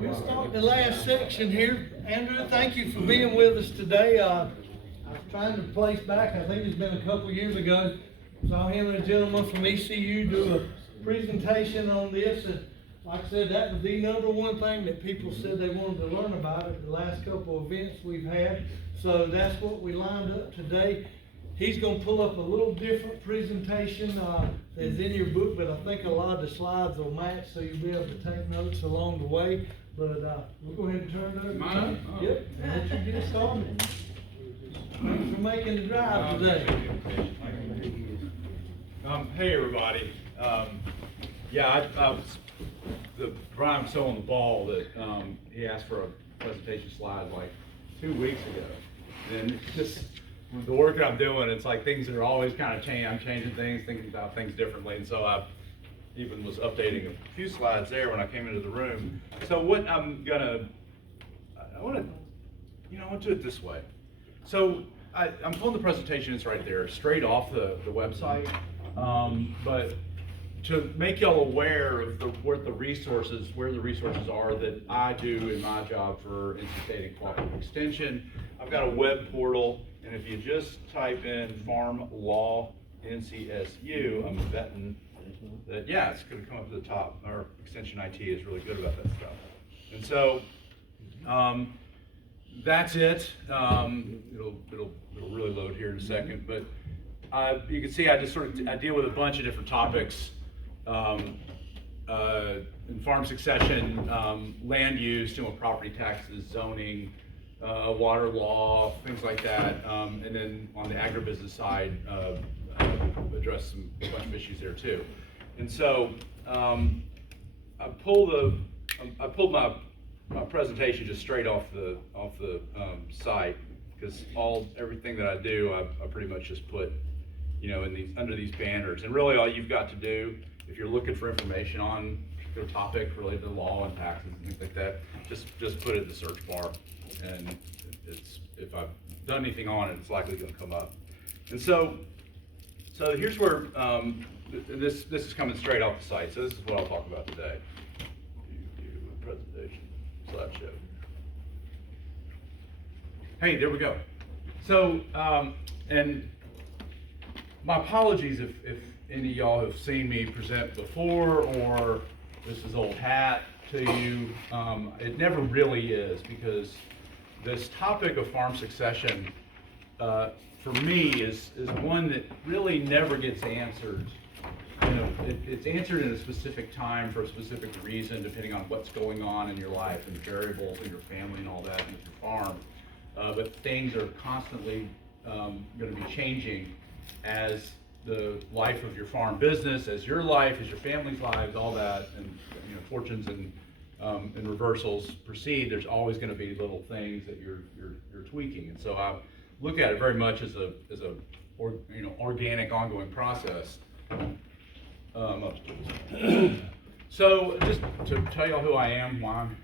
We'll start the last section here. Andrew, thank you for being with us today. I was trying to place back, I think it's been a couple years ago, saw him and a gentleman from ECU do a presentation on this. And like I said, that was the number one thing that people said they wanted to learn about at the last couple of events we've had. So that's what we lined up today. He's going to pull up a little different presentation that's in your book, but I think a lot of the slides will match, so you'll be able to take notes along the way. But we'll go ahead and turn it over. Mine? Oh. Yep, and let you get started. Thanks for making the drive today. Hey everybody. Brian was so on the ball that he asked for a presentation slide like 2 weeks ago. And it's just the work that I'm doing, it's like things that are always kind of changing. I'm changing things, thinking about things differently. And so I even was updating a few slides there when I came into the room. So what I'm gonna, I want to do it this way. So I'm pulling the presentation, it's right there, straight off the website. But to make y'all aware of where the resources are that I do in my job for NC State and Cooperative Extension. I've got a web portal, and if you just type in Farm Law NCSU, I'm betting that, yeah, it's going to come up to the top. Our Extension IT is really good about that stuff. And so that's it. It'll really load here in a second, but you can see I deal with a bunch of different topics in farm succession, land use, property taxes, zoning, water law, things like that, and then on the agribusiness side, address a bunch of issues there too. And so I pulled my presentation just straight off the site, because everything that I do, I pretty much just put under these banners. And really all you've got to do, if you're looking for information on a topic related to law and taxes and things like that, just put it in the search bar, and if I've done anything on it, it's likely going to come up. And so here's where this is coming straight off the site. So this is what I'll talk about today. Presentation slideshow. Hey, there we go. So and my apologies if any of y'all have seen me present before, or this is old hat to you. It never really is, because this topic of farm succession for me is one that really never gets answered. It's answered in a specific time for a specific reason, depending on what's going on in your life and variables in your family and all that, and with your farm. But things are constantly going to be changing as the life of your farm business, as your life, as your family's lives, all that, and fortunes and reversals proceed. There's always going to be little things that you're tweaking, and so I look at it very much as a organic, ongoing process. So just to tell y'all who I am, why I'm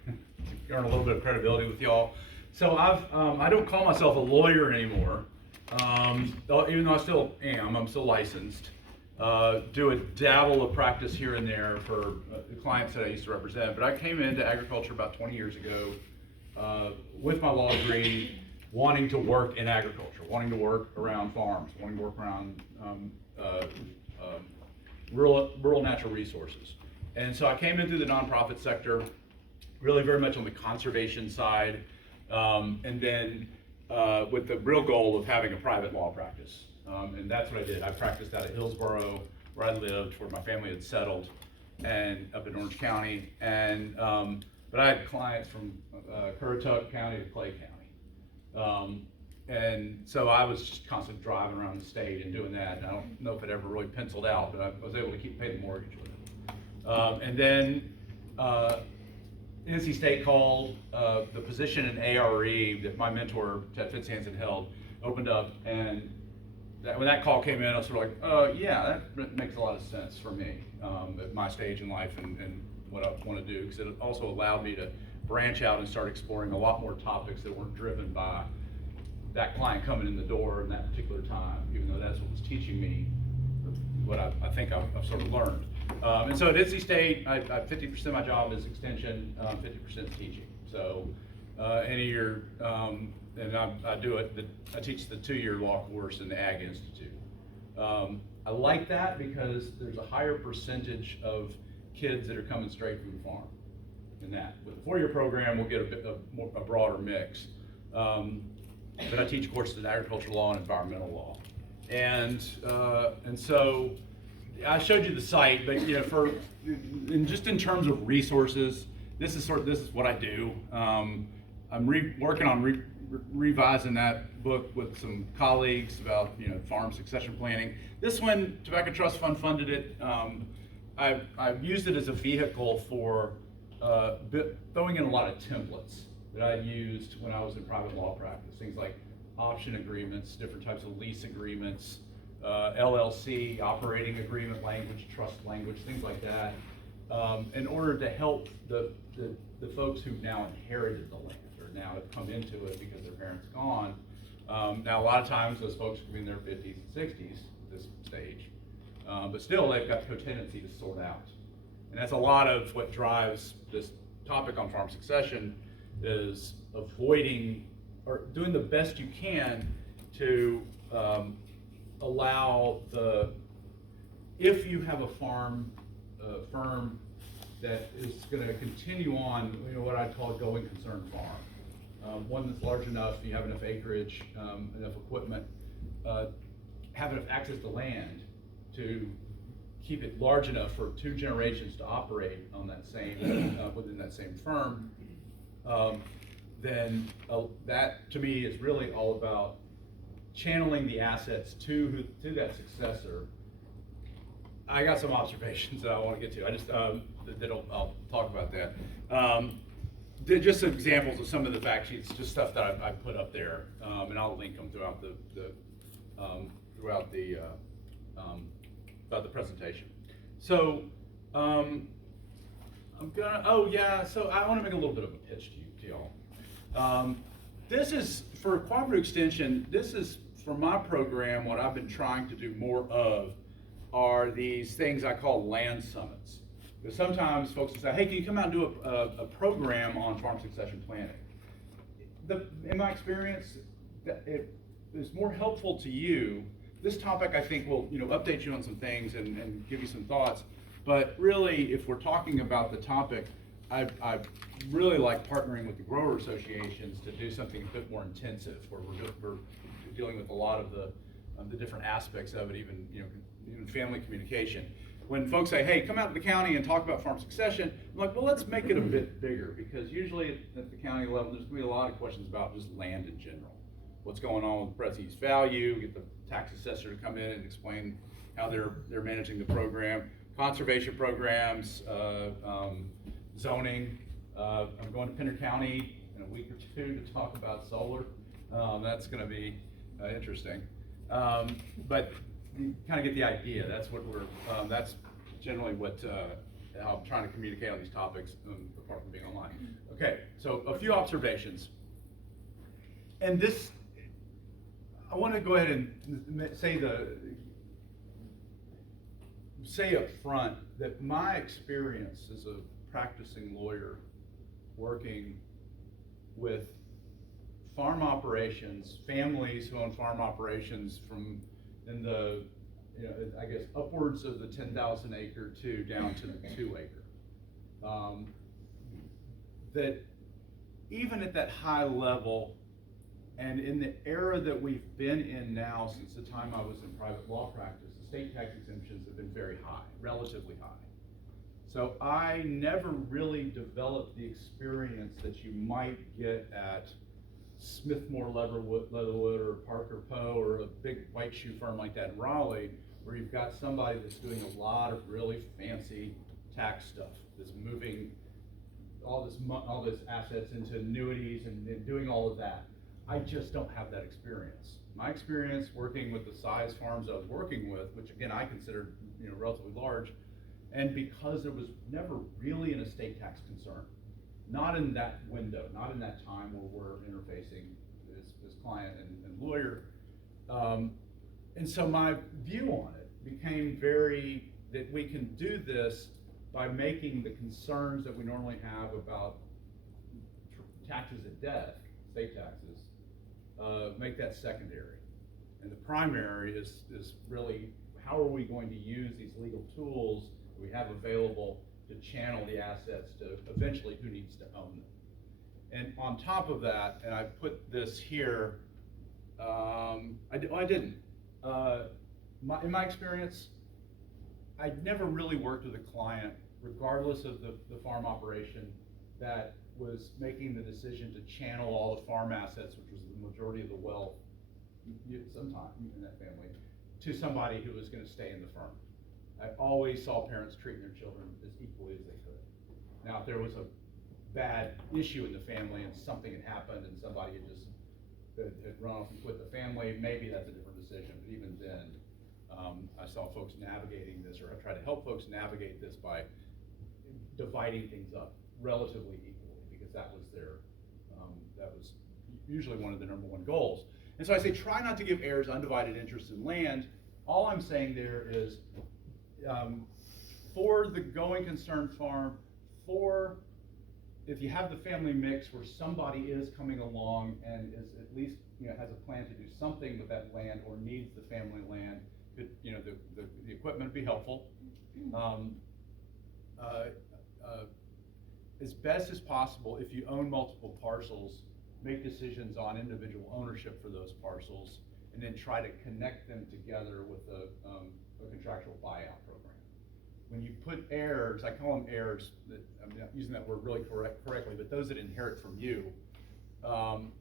earn a little bit of credibility with y'all. So I don't call myself a lawyer anymore. Even though I still am, I'm still licensed. Do a dabble of practice here and there for the clients that I used to represent. But I came into agriculture about 20 years ago with my law degree, wanting to work in agriculture, wanting to work around farms, wanting to work around rural natural resources. And so I came in through the nonprofit sector, really very much on the conservation side, and then with the real goal of having a private law practice. And that's what I did. I practiced out of Hillsboro, where I lived, where my family had settled, and up in Orange County. And but I had clients from Currituck County to Clay County. And so I was just constantly driving around the state and doing that. And I don't know if it ever really penciled out, but I was able to pay the mortgage with it. And then NC State called, the position in ARE that my mentor, Ted Fitzhanson, held, opened up, and when that call came in, I was sort of like, yeah, that makes a lot of sense for me at my stage in life and what I want to do, because it also allowed me to branch out and start exploring a lot more topics that weren't driven by that client coming in the door in that particular time, even though that's what was teaching me what I think I've sort of learned. And so at NC State, 50% of my job is extension, 50% is teaching. So any year, and I teach the 2-year law course in the Ag Institute. I like that because there's a higher percentage of kids that are coming straight from the farm in that. With the 4-year program, we'll get a broader mix. But I teach courses in agricultural law and environmental law. And so I showed you the site, but just in terms of resources, this is what I do. I'm working on revising that book with some colleagues about farm succession planning. This one, Tobacco Trust Fund funded it. I've used it as a vehicle for throwing in a lot of templates that I used when I was in private law practice. Things like option agreements, different types of lease agreements, LLC, operating agreement language, trust language, things like that, in order to help the folks who've now inherited the land or now have come into it because their parents gone. Now a lot of times those folks could be in their 50s and 60s at this stage, but still they've got co-tenancy to sort out. And that's a lot of what drives this topic on farm succession, is avoiding or doing the best you can to allow if you have a firm that is going to continue on, what I'd call a going concern farm, one that's large enough, you have enough acreage, enough equipment, have enough access to land to keep it large enough for 2 generations to operate on that same within that same firm. Then that to me is really all about channeling the assets to that successor. I got some observations that I want to get to. I'll talk about that. Just some examples of some of the fact sheets, just stuff that I put up there, and I'll link them throughout the presentation. So so I want to make a little bit of a pitch to y'all. This is for Cooperative Extension. This is for my program. What I've been trying to do more of are these things I call land summits. Because sometimes folks will say, "Hey, can you come out and do a program on farm succession planning?" In my experience, it is more helpful to you. This topic, I think, will update you on some things and give you some thoughts. But really, if we're talking about the topic, I really like partnering with the grower associations to do something a bit more intensive, where we're dealing with a lot of the different aspects of it, even family communication. When folks say, "Hey, come out to the county and talk about farm succession," I'm like, well, let's make it a bit bigger, because usually at the county level, there's going to be a lot of questions about just land in general. What's going on with present use value? Get the tax assessor to come in and explain how they're managing the program, conservation programs, zoning. I'm going to Pender County in a week or 2 to talk about solar. That's going to be interesting. But you kind of get the idea. That's what that's generally what how I'm trying to communicate on these topics, apart from being online. Okay, so a few observations. And this, I want to go ahead and say up front that my experience as a practicing lawyer working with farm operations, families who own farm operations from in the, I guess upwards of the 10,000 acre to down to the 2 acre. That even at that high level, and in the era that we've been in now since the time I was in private law practice, the state tax exemptions have been very high, relatively high. So I never really developed the experience that you might get at Smithmore Leatherwood or Parker Poe or a big white shoe firm like that in Raleigh, where you've got somebody that's doing a lot of really fancy tax stuff, that's moving all this assets into annuities and doing all of that. I just don't have that experience. My experience working with the size farms I was working with, which again I considered relatively large, and because there was never really an estate tax concern, not in that window, not in that time where we're interfacing as client and lawyer, and so my view on it became that we can do this by making the concerns that we normally have about taxes at death, state taxes, make that secondary. And the primary is really how are we going to use these legal tools that we have available to channel the assets to eventually who needs to own them. And on top of that, and I put this here, I didn't. In my experience, I never really worked with a client, regardless of the farm operation, that was making the decision to channel all the farm assets, which was the majority of the wealth, sometime in that family, to somebody who was going to stay in the firm. I always saw parents treating their children as equally as they could. Now, if there was a bad issue in the family and something had happened and somebody had run off and quit the family, maybe that's a different decision. But even then, I saw folks navigating this, or I try to help folks navigate this by dividing things up relatively equally, because that was usually one of the number one goals. And so I say, try not to give heirs undivided interest in land. All I'm saying there is, for the going concern farm, if you have the family mix where somebody is coming along and is at least has a plan to do something with that land or needs the family land, the equipment would be helpful. As best as possible, if you own multiple parcels, make decisions on individual ownership for those parcels, and then try to connect them together with a contractual buyout program. When you put heirs, I call them heirs, I'm not using that word really correctly, but those that inherit from you, on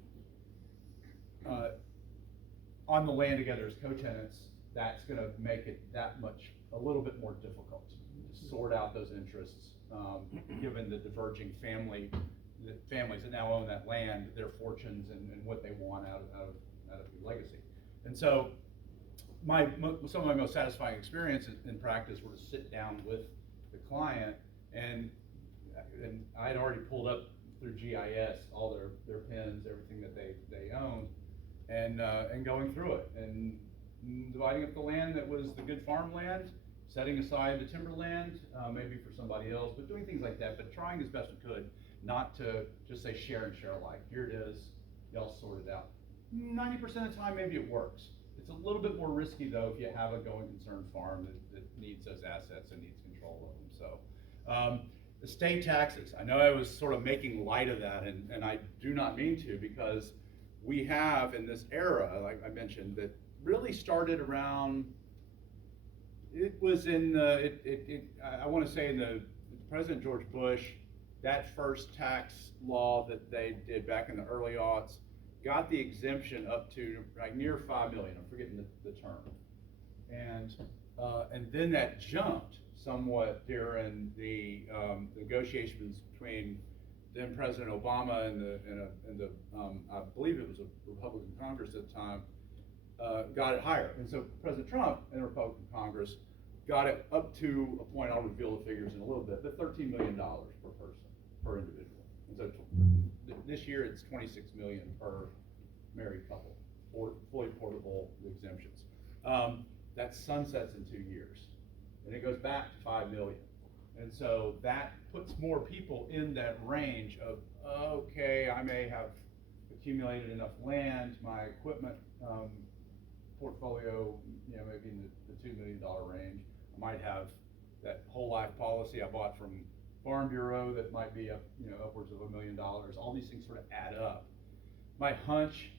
the land together as co-tenants, that's going to make it a little bit more difficult to sort out those interests, given the diverging families that now own that land, their fortunes, and what they want out of the legacy. And so some of my most satisfying experiences in practice were to sit down with the client, and I had already pulled up through GIS all their pins, everything that they owned, and going through it and dividing up the land that was the good farmland, setting aside the timberland, maybe for somebody else, but doing things like that, but trying as best we could not to just say share and share alike. Here it is, y'all sort it out. 90% of the time, maybe it works. It's a little bit more risky though if you have a going concern farm that needs those assets and needs control of them. So, estate taxes. I know I was sort of making light of that, and I do not mean to, because we have in this era, like I mentioned, that really started around. It was in I want to say in the President George Bush, that first tax law that they did back in the early aughts got the exemption up to like near 5 million. I'm forgetting the term, and then that jumped somewhat during the negotiations between then President Obama and the I believe it was a Republican Congress at the time, got it higher. And so President Trump and the Republican Congress got it up to a point, I'll reveal the figures in a little bit, but $13 million per person, per individual. And so this year it's 26 million per married couple, for fully portable exemptions. That sunsets in 2 years, and it goes back to 5 million. And so that puts more people in that range of, okay, I may have accumulated enough land, my equipment portfolio, maybe in the $2 million range. I might have that whole life policy I bought from Farm Bureau that might be up, upwards of $1 million. All these things sort of add up. My hunch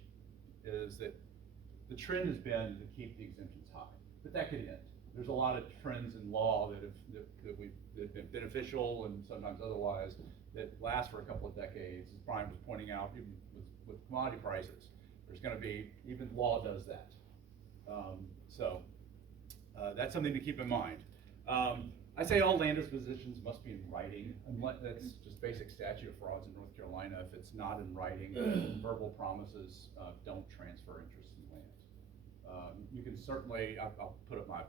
is that the trend has been to keep the exemptions high, but that could end. There's a lot of trends in law that have been beneficial and sometimes otherwise that last for a couple of decades. As Brian was pointing out, even with commodity prices, there's going to be, even law does that. So that's something to keep in mind. I say all land dispositions must be in writing, unless that's just basic statute of frauds in North Carolina. If it's not in writing, verbal promises don't transfer interest in land. You can certainly, I'll put up my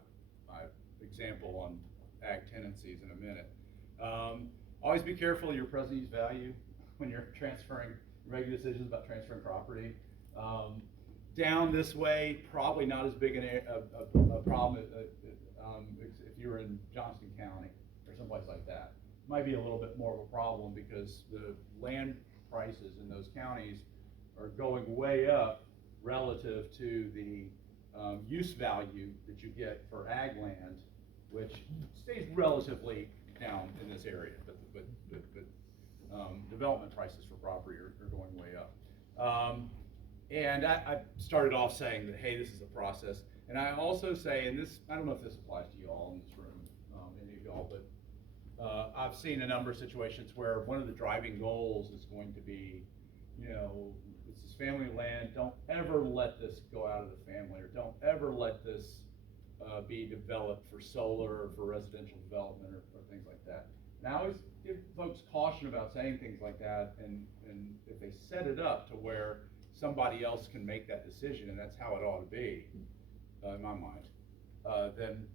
example on ag tenancies in a minute. Always be careful of your present use value when you're transferring, making decisions about transferring property. Down this way, probably not as big a problem if you were in Johnston County or someplace like that. Might be a little bit more of a problem because the land prices in those counties are going way up relative to the use value that you get for ag land, which stays relatively down in this area, but development prices for property are going way up. And I started off saying that, hey, this is a process. And I also say, and this, I don't know if this applies to you all in this room, any of y'all, but I've seen a number of situations where one of the driving goals is going to be, you know, this is family land, don't ever let this go out of the family, or don't ever let this be developed for solar or for residential development or things like that. And I always give folks caution about saying things like that, and if they set it up to where somebody else can make that decision, and that's how it ought to be, in my mind, then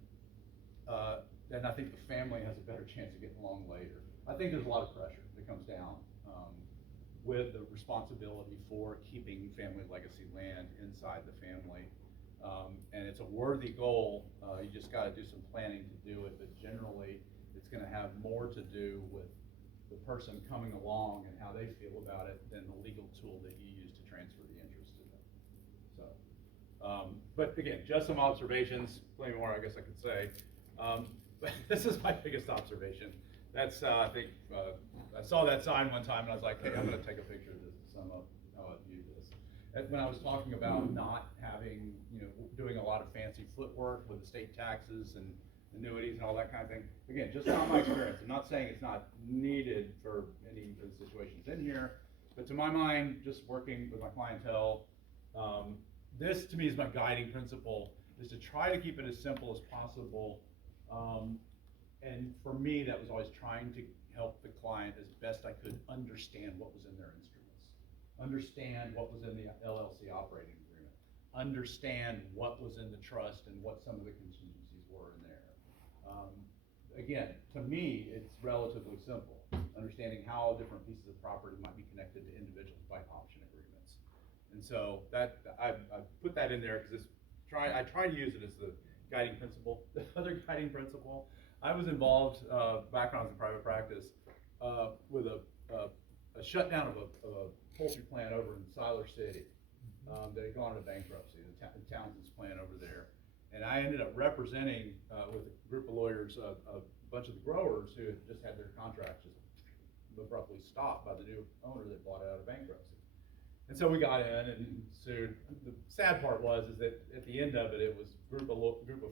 I think the family has a better chance of getting along later. I think there's a lot of pressure that comes down with the responsibility for keeping family legacy land inside the family. And it's a worthy goal. You just got to do some planning to do it, but generally it's going to have more to do with the person coming along and how they feel about it than the legal tool that you use to transfer the interest to them. So, but again, just some observations, plenty more I guess I could say. But this is my biggest observation. That's, I think, I saw that sign one time and I was like, hey, I'm going to take a picture of this to sum up how I view this. And when I was talking about not having, you know, doing a lot of fancy footwork with the state taxes and annuities and all that kind of thing, again, just not my experience. I'm not saying it's not needed for any of the situations in here, but to my mind, just working with my clientele, this to me is my guiding principle, is to try to keep it as simple as possible. And for me, that was always trying to help the client as best I could understand what was in their instruments, understand what was in the LLC operating agreement, understand what was in the trust and what some of the contingencies were in there. Again, to me, it's relatively simple, understanding how different pieces of property might be connected to individuals by option agreements. And so that I put that in there because I try to use it as the guiding principle. The other guiding principle, I was involved back when I was in private practice with a shutdown of a poultry plant over in Siler City that had gone into bankruptcy, the Townsend's plant over there. And I ended up representing with a group of lawyers a bunch of the growers who had just had their contracts just abruptly stopped by the new owner that bought it out of bankruptcy. And so we got in and sued. The sad part is that at the end of it, it was group of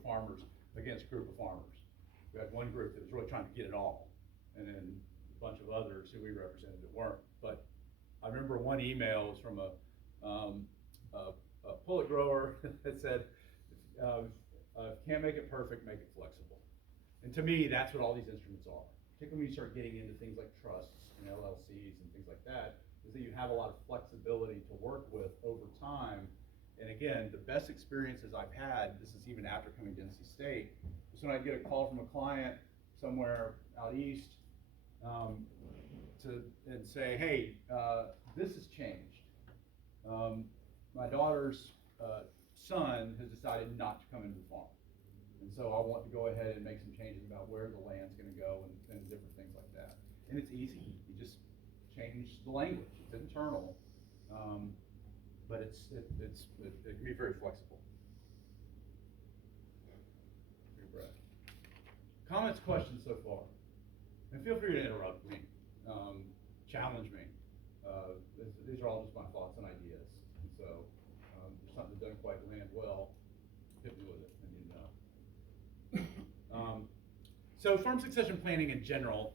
farmers against group of farmers. We had one group that was really trying to get it all, and then a bunch of others who we represented that weren't. But I remember one email was from a pullet grower that said, can't make it perfect, make it flexible. And to me, that's what all these instruments are. Particularly when you start getting into things like trusts and LLCs and things like that, is that you have a lot of flexibility to work with over time. And again, the best experiences I've had, this is even after coming to NC State, is when I get a call from a client somewhere out east and say, hey, this has changed. My daughter's son has decided not to come into the farm. And so I want to go ahead and make some changes about where the land's gonna go and different things like that. And it's easy, you just change the language, it's internal, but it can be very flexible. Good breath. Comments, questions so far? And feel free to interrupt me, challenge me. These are all just my thoughts and ideas. And so if something that doesn't quite land well, hit me with it, and you know. So farm succession planning in general,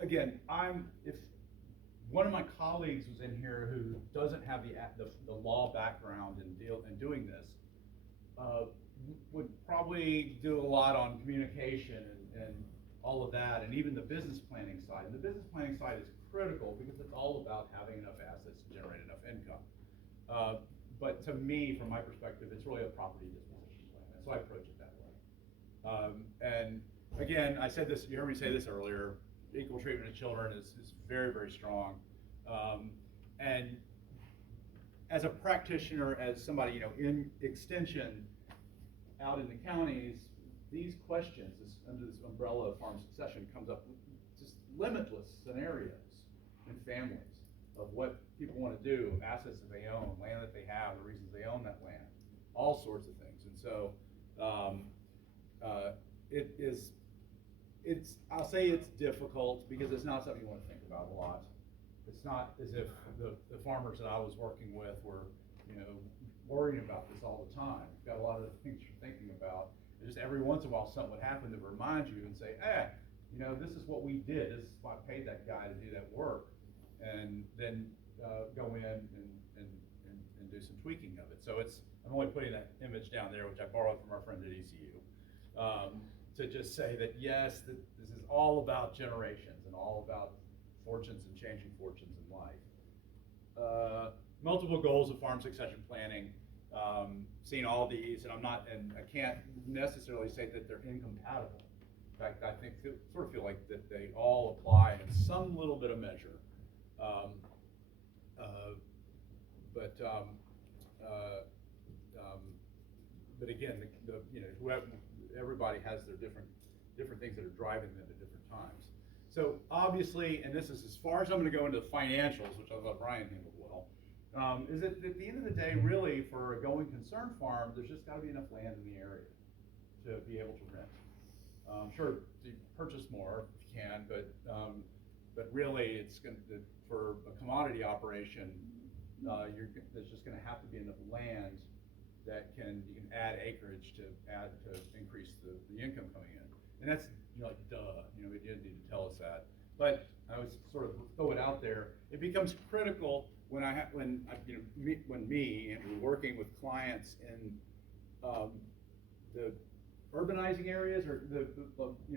again, if one of my colleagues was in here who doesn't have the law background in doing this, would probably do a lot on communication and all of that, and even the business planning side. And the business planning side is critical because it's all about having enough assets to generate enough income. But to me, from my perspective, it's really a property disposition plan. That's why I approach it that way. And again, I said this, you heard me say this earlier, equal treatment of children is very, very strong. And as a practitioner, as somebody, in extension out in the counties, these questions, under this umbrella of farm succession, comes up just limitless scenarios in families of what people want to do, assets that they own, land that they have, the reasons they own that land, all sorts of things. And so I'll say it's difficult because it's not something you want to think about a lot. It's not as if the farmers that I was working with were, worrying about this all the time. You've got a lot of the things you're thinking about. And just every once in a while, something would happen to remind you and say, this is what we did. This is why I paid that guy to do that work. And then go in and do some tweaking of it. So I'm only putting that image down there, which I borrowed from our friend at ECU, to just say that yes, this is all about generations and all about fortunes and changing fortunes in life. Multiple goals of farm succession planning, seen all these, and I can't necessarily say that they're incompatible. In fact, I sort of feel like that they all apply in some little bit of measure. But again, everybody has their different things that are driving them at different times. So obviously, and this is as far as I'm going to go into the financials, which I thought Brian handled well, is that at the end of the day, really, for a going concern farm, there's just got to be enough land in the area to be able to rent. Sure, you purchase more if you can, but really, it's going to, for a commodity operation, there's just going to have to be enough land that you can add acreage to increase the income coming in. And that's like duh, you didn't need to tell us that. But I was sort of throw it out there. It becomes critical when me, Andrew, working with clients in the urbanizing areas, or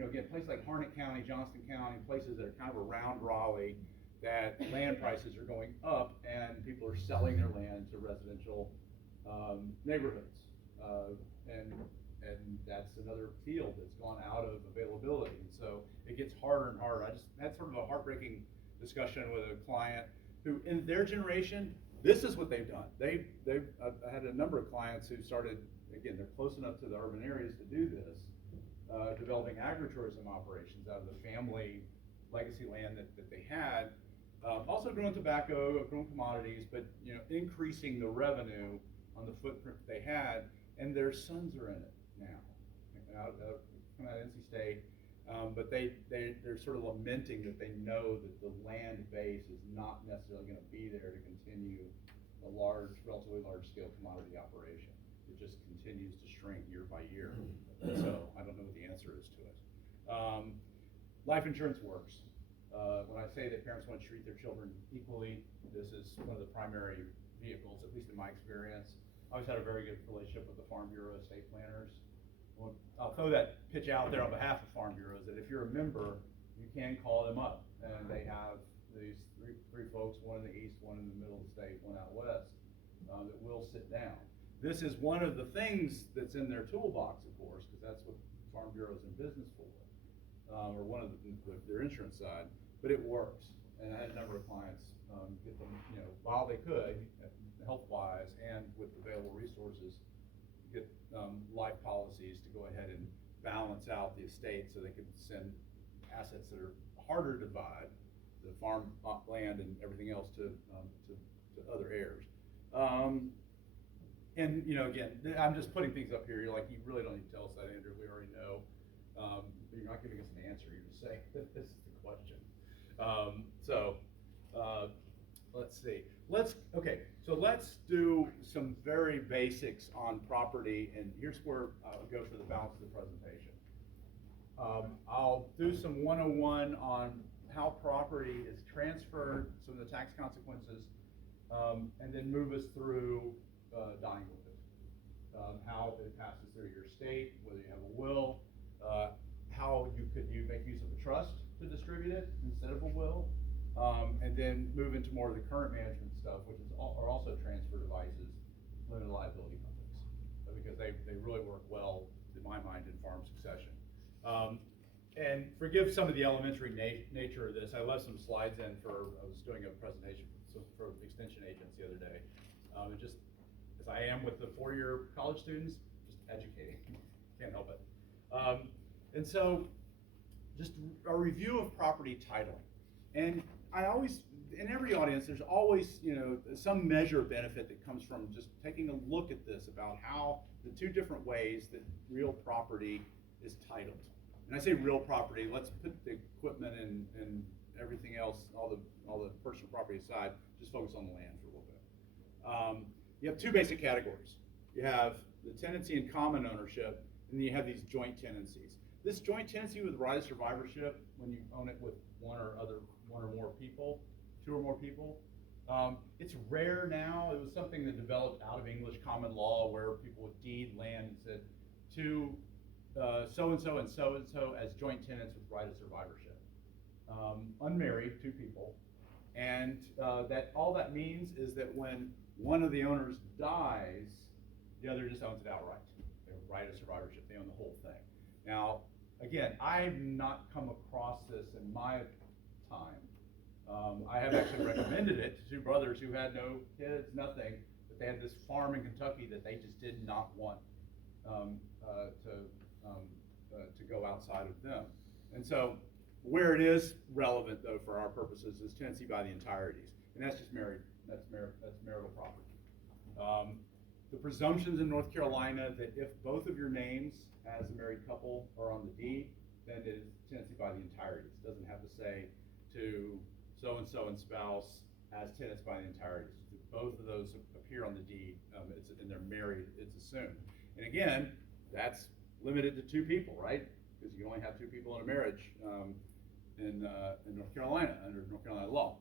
again, places like Harnett County, Johnston County, places that are kind of around Raleigh, that land prices are going up and people are selling their land to residential neighborhoods. And that's another field that's gone out of availability. And so it gets harder and harder. I just had sort of a heartbreaking discussion with a client who, in their generation, this is what they've done. I had a number of clients who started, again, they're close enough to the urban areas to do this, developing agritourism operations out of the family legacy land that they had. Also growing tobacco, growing commodities, but increasing the revenue on the footprint they had, and their sons are in it now, coming out of NC State, but they're sort of lamenting that they know that the land base is not necessarily going to be there to continue a relatively large scale commodity operation. It just continues to shrink year by year. So I don't know what the answer is to it. Life insurance works. When I say that parents want to treat their children equally, this is one of the primary vehicles, at least in my experience. I always had a very good relationship with the Farm Bureau estate planners. Well, I'll throw that pitch out there on behalf of Farm Bureaus, that if you're a member, you can call them up, and they have these three folks, one in the east, one in the middle of the state, one out west, that will sit down. This is one of the things that's in their toolbox, of course, because that's what Farm Bureau is in business for, or one of their insurance side, but it works. And I had a number of clients get them, while they could, health-wise and with available resources, get life policies to go ahead and balance out the estate so they could send assets that are harder to divide, the farm land and everything else, to other heirs. And again, I'm just putting things up here. You're like, you really don't need to tell us that, Andrew. We already know. But you're not giving us an answer. You're just saying that this is the question. Let's see. So let's do some very basics on property, and here's where I'll go for the balance of the presentation. I'll do some 101 on how property is transferred, some of the tax consequences, and then move us through dying with it. how it passes through your estate, whether you have a will, how you make use of a trust to distribute it instead of a will, and then move into more of the current management stuff, which are also transfer devices, limited liability companies, because they really work well, in my mind, in farm succession. And forgive some of the elementary nature of this. I left some slides in I was doing a presentation for extension agents the other day. And just, as I am with the 4-year college students, just educating, can't help it. And so, just a review of property titling. And I always, in every audience, there's always, some measure of benefit that comes from just taking a look at this, about how the two different ways that real property is titled. And I say real property, let's put the equipment and everything else, all the personal property aside, just focus on the land for a little bit. You have two basic categories. You have the tenancy and common ownership, and then you have these joint tenancies. This joint tenancy with right of survivorship, when you own it with one or more people, 2 or more people, it's rare now. It was something that developed out of English common law, where people would deed land and said to so-and-so and so-and-so as joint tenants with right of survivorship. Unmarried, 2 people. And that all that means is that when one of the owners dies, the other just owns it outright. They have right of survivorship, they own the whole thing. Now, again, I've not come across this in my time. I have actually recommended it to 2 brothers who had no kids, nothing, but they had this farm in Kentucky that they just did not want to go outside of them. And so, where it is relevant, though, for our purposes, is tenancy by the entireties, and that's just married. That's marital property. The presumptions in North Carolina that if both of your names as a married couple are on the deed, then it is tenancy by the entireties. It doesn't have to say to so-and-so and spouse as tenants by the entireties. If both of those appear on the deed, and they're married, it's assumed. And again, that's limited to 2 people, right? Because you can only have 2 people in a marriage in North Carolina, under North Carolina law.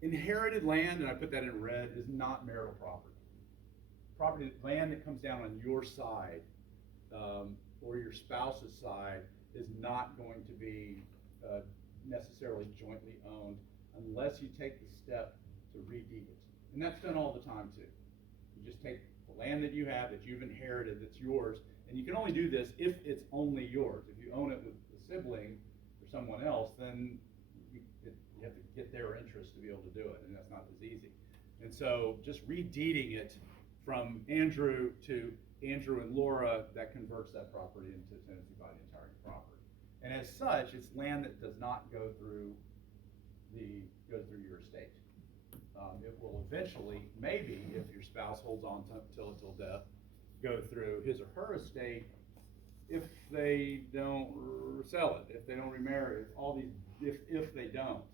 Inherited land, and I put that in red, is not marital property. Land that comes down on your side or your spouse's side is not going to be necessarily jointly owned unless you take the step to redeed it. And that's done all the time too. You just take the land that you have, that you've inherited, that's yours, and you can only do this if it's only yours. If you own it with a sibling or someone else, then you have to get their interest to be able to do it, and that's not as easy. And so just redeeding it from Andrew to Andrew and Laura, that converts that property into tenancy by the entire property. And as such, it's land that does not go through your estate. It will eventually, maybe if your spouse holds on till death, go through his or her estate if they don't sell it, if they don't remarry, all these if they don't.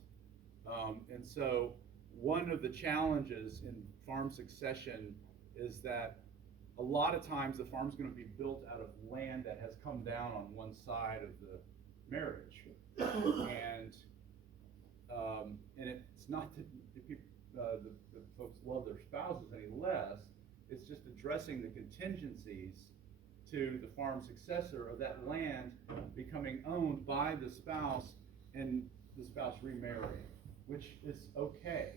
And so one of the challenges in farm succession is that a lot of times the farm's going to be built out of land that has come down on one side of the marriage, and it's not that the folks love their spouses any less. It's just addressing the contingencies to the farm successor of that land becoming owned by the spouse and the spouse remarrying, which is okay.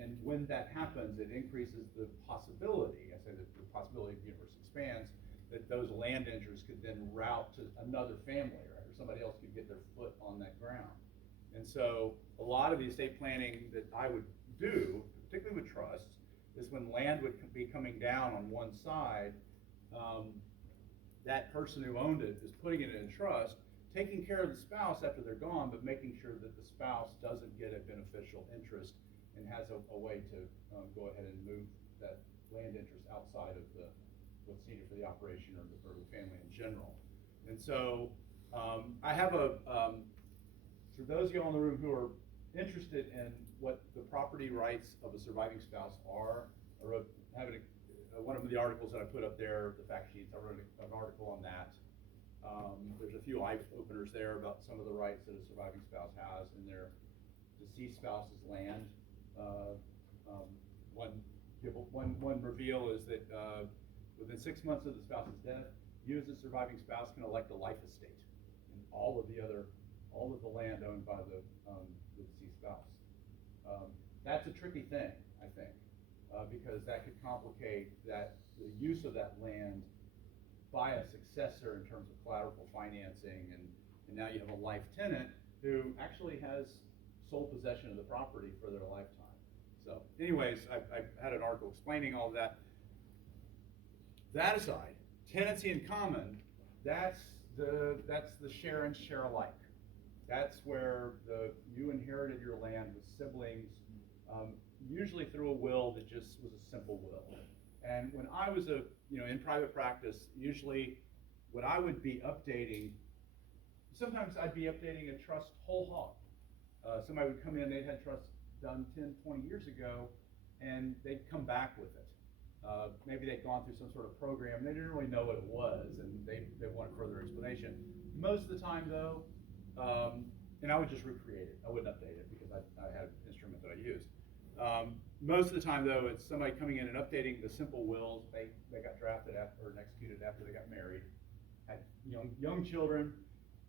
And when that happens, it increases the possibility, I say that the possibility of the universe expands, that those land interests could then route to another family, right? Or somebody else could get their foot on that ground. And so a lot of the estate planning that I would do, particularly with trusts, is when land would be coming down on one side, that person who owned it is putting it in a trust, taking care of the spouse after they're gone, but making sure that the spouse doesn't get a beneficial interest and has a way to go ahead and move that land interest outside of what's needed for the operation or the family in general. And so I have for those of you in the room who are interested in what the property rights of a surviving spouse are, I wrote, one of the articles that I put up there, the fact sheets, I wrote an article on that. There's a few eye openers there about some of the rights that a surviving spouse has in their deceased spouse's land. One give one reveal is that within 6 months of the spouse's death, you as the surviving spouse can elect a life estate, and all of the land owned by the deceased spouse. That's a tricky thing, I think, because that could complicate the use of that land by a successor in terms of collateral financing, and now you have a life tenant who actually has sole possession of the property for their lifetime. So anyways, I had an article explaining all of that. That aside, tenancy in common, that's the share and share alike. That's where you inherited your land with siblings, usually through a will that just was a simple will. And when I was in private practice, usually what I would be updating, sometimes I'd be updating a trust whole hog. Somebody would come in, they'd had trust done 10, 20 years ago, and they'd come back with it. Maybe they'd gone through some sort of program, and they didn't really know what it was, and they wanted further explanation. Most of the time though, and I would just recreate it. I wouldn't update it because I had an instrument that I used. Most of the time though, it's somebody coming in and updating the simple wills. They got drafted after, or executed after they got married, had young children,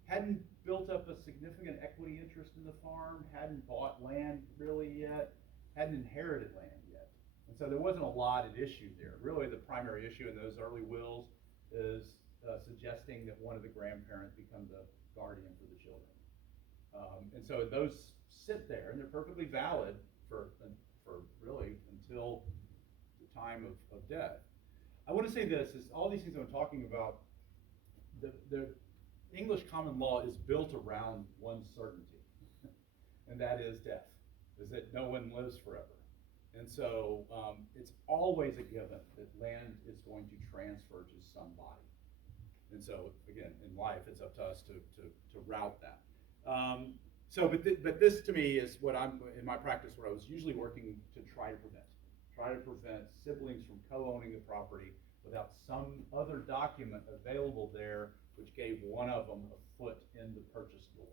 hadn't built up a significant equity interest in the farm, hadn't bought land really yet, hadn't inherited land yet. And so there wasn't a lot at issue there. Really the primary issue in those early wills is suggesting that one of the grandparents become the guardian for the children. And so those sit there, and they're perfectly valid for really until the time of death. I want to say this, is all these things I'm talking about, the English common law is built around one certainty, and that is death, is that no one lives forever. And so it's always a given that land is going to transfer to somebody. And so again, in life, it's up to us to route that. But this to me is what I'm, in my practice, what I was usually working to try to prevent siblings from co-owning the property without some other document available there which gave one of them a foot in the purchase door.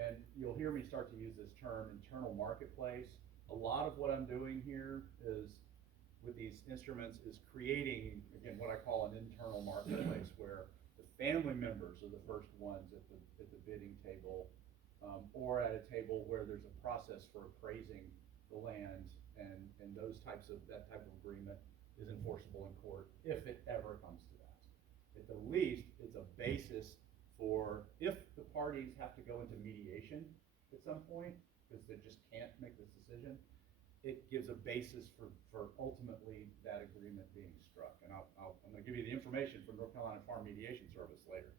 And you'll hear me start to use this term, internal marketplace. A lot of what I'm doing here is, with these instruments, is creating, again, what I call an internal marketplace, where the family members are the first ones at the bidding table, or at a table where there's a process for appraising the land, and that type of agreement is enforceable in court if it ever comes to that. At the least, it's a basis for, if the parties have to go into mediation at some point, because they just can't make this decision, it gives a basis for ultimately that agreement being struck. And I'm going to give you the information from North Carolina Farm Mediation Service later.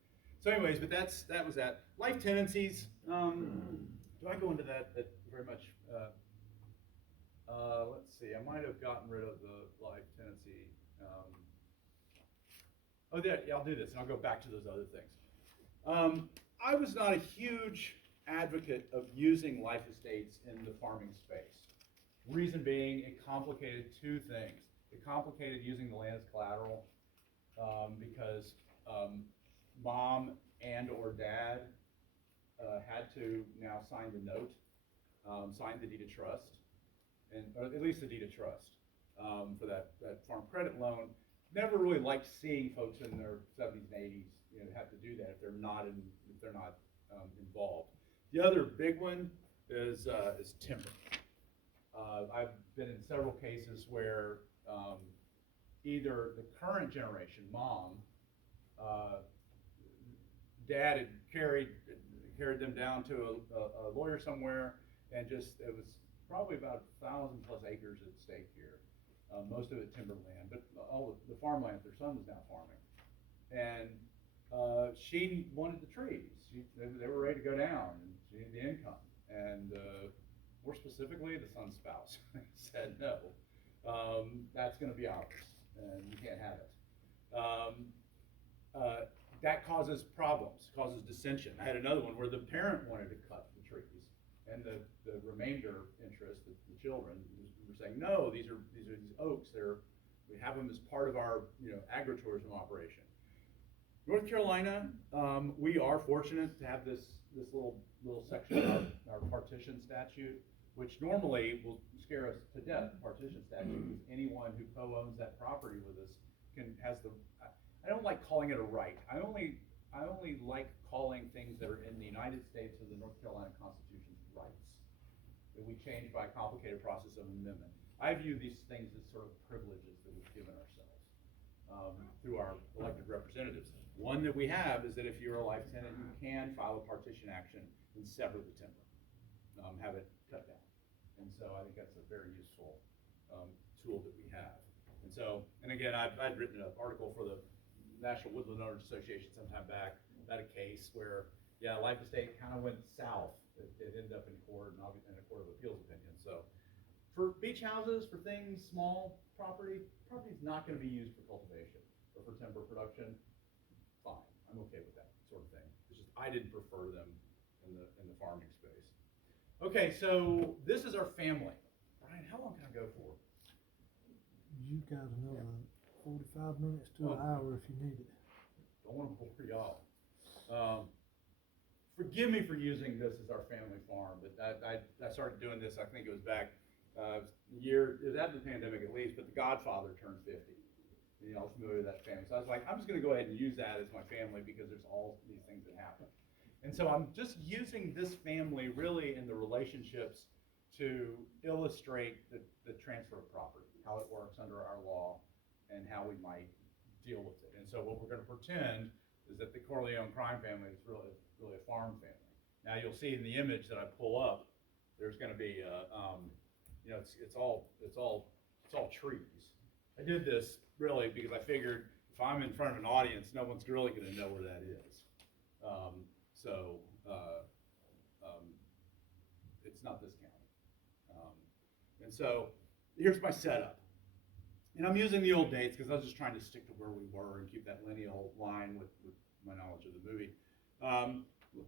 So anyways, but that was that. Life tenancies, do I go into that very much? Let's see, I might have gotten rid of the life tenancy. Yeah, I'll do this, and I'll go back to those other things. I was not a huge advocate of using life estates in the farming space. Reason being, it complicated two things. It complicated using the land as collateral, because mom and or dad had to now sign the note, sign the deed of trust, or at least the deed of trust for that farm credit loan. Never really liked seeing folks in their 70s and 80s, have to do that if they're not involved. The other big one is timber. I've been in several cases where either the current generation, mom, dad had carried them down to a lawyer somewhere, and it was probably about 1,000 plus acres at stake here. Most of it timberland, but all the farmland their son was now farming. And she wanted the trees. They were ready to go down, and she needed the income. And more specifically, the son's spouse said, no, that's going to be ours, and you can't have it. That causes problems, causes dissension. I had another one where the parent wanted to cut the trees, and the remainder interest, the children, were saying, no, these are these oaks. We have them as part of our agritourism operation. North Carolina, we are fortunate to have this little section of our partition statute, which normally will scare us to death partition statute, because anyone who co-owns that property with us I don't like calling it a right. I only like calling things that are in the United States or the North Carolina Constitution's rights, that we change by a complicated process of amendment. I view these things as sort of privileges that we've given ourselves through our elected representatives. One that we have is that if you're a life tenant, you can file a partition action and sever the timber, have it cut down. And so I think that's a very useful tool that we have. And so, and again, I'd written an article for the National Woodland Owners Association sometime back about a case where, yeah, life estate kind of went south. It ended up in court and obviously in a court of appeals opinion. So for beach houses, for things, small property is not going to be used for cultivation or for timber production. Fine, I'm okay with that sort of thing. It's just I didn't prefer them in the farming space. Okay, so this is our family. Brian, how long can I go for? You got another 45 minutes to an hour if you need it. Don't want to bore y'all. Forgive me for using this as our family farm, but I started doing this, I think it was back it was after the pandemic at least, but the Godfather turned 50. You know, I was familiar with that family. So I was like, I'm just going to go ahead and use that as my family because there's all these things that happen. And so I'm just using this family really in the relationships to illustrate the transfer of property, how it works under our law, and how we might deal with it. And so what we're going to pretend is that the Corleone crime family is really a farm family. Now you'll see in the image that I pull up, there's going to be, you know, it's all trees. I did this really because I figured if I'm in front of an audience, no one's really going to know where that is. It's not this county. And so here's my setup. And I'm using the old dates because I was just trying to stick to where we were and keep that lineal line with my knowledge of the movie.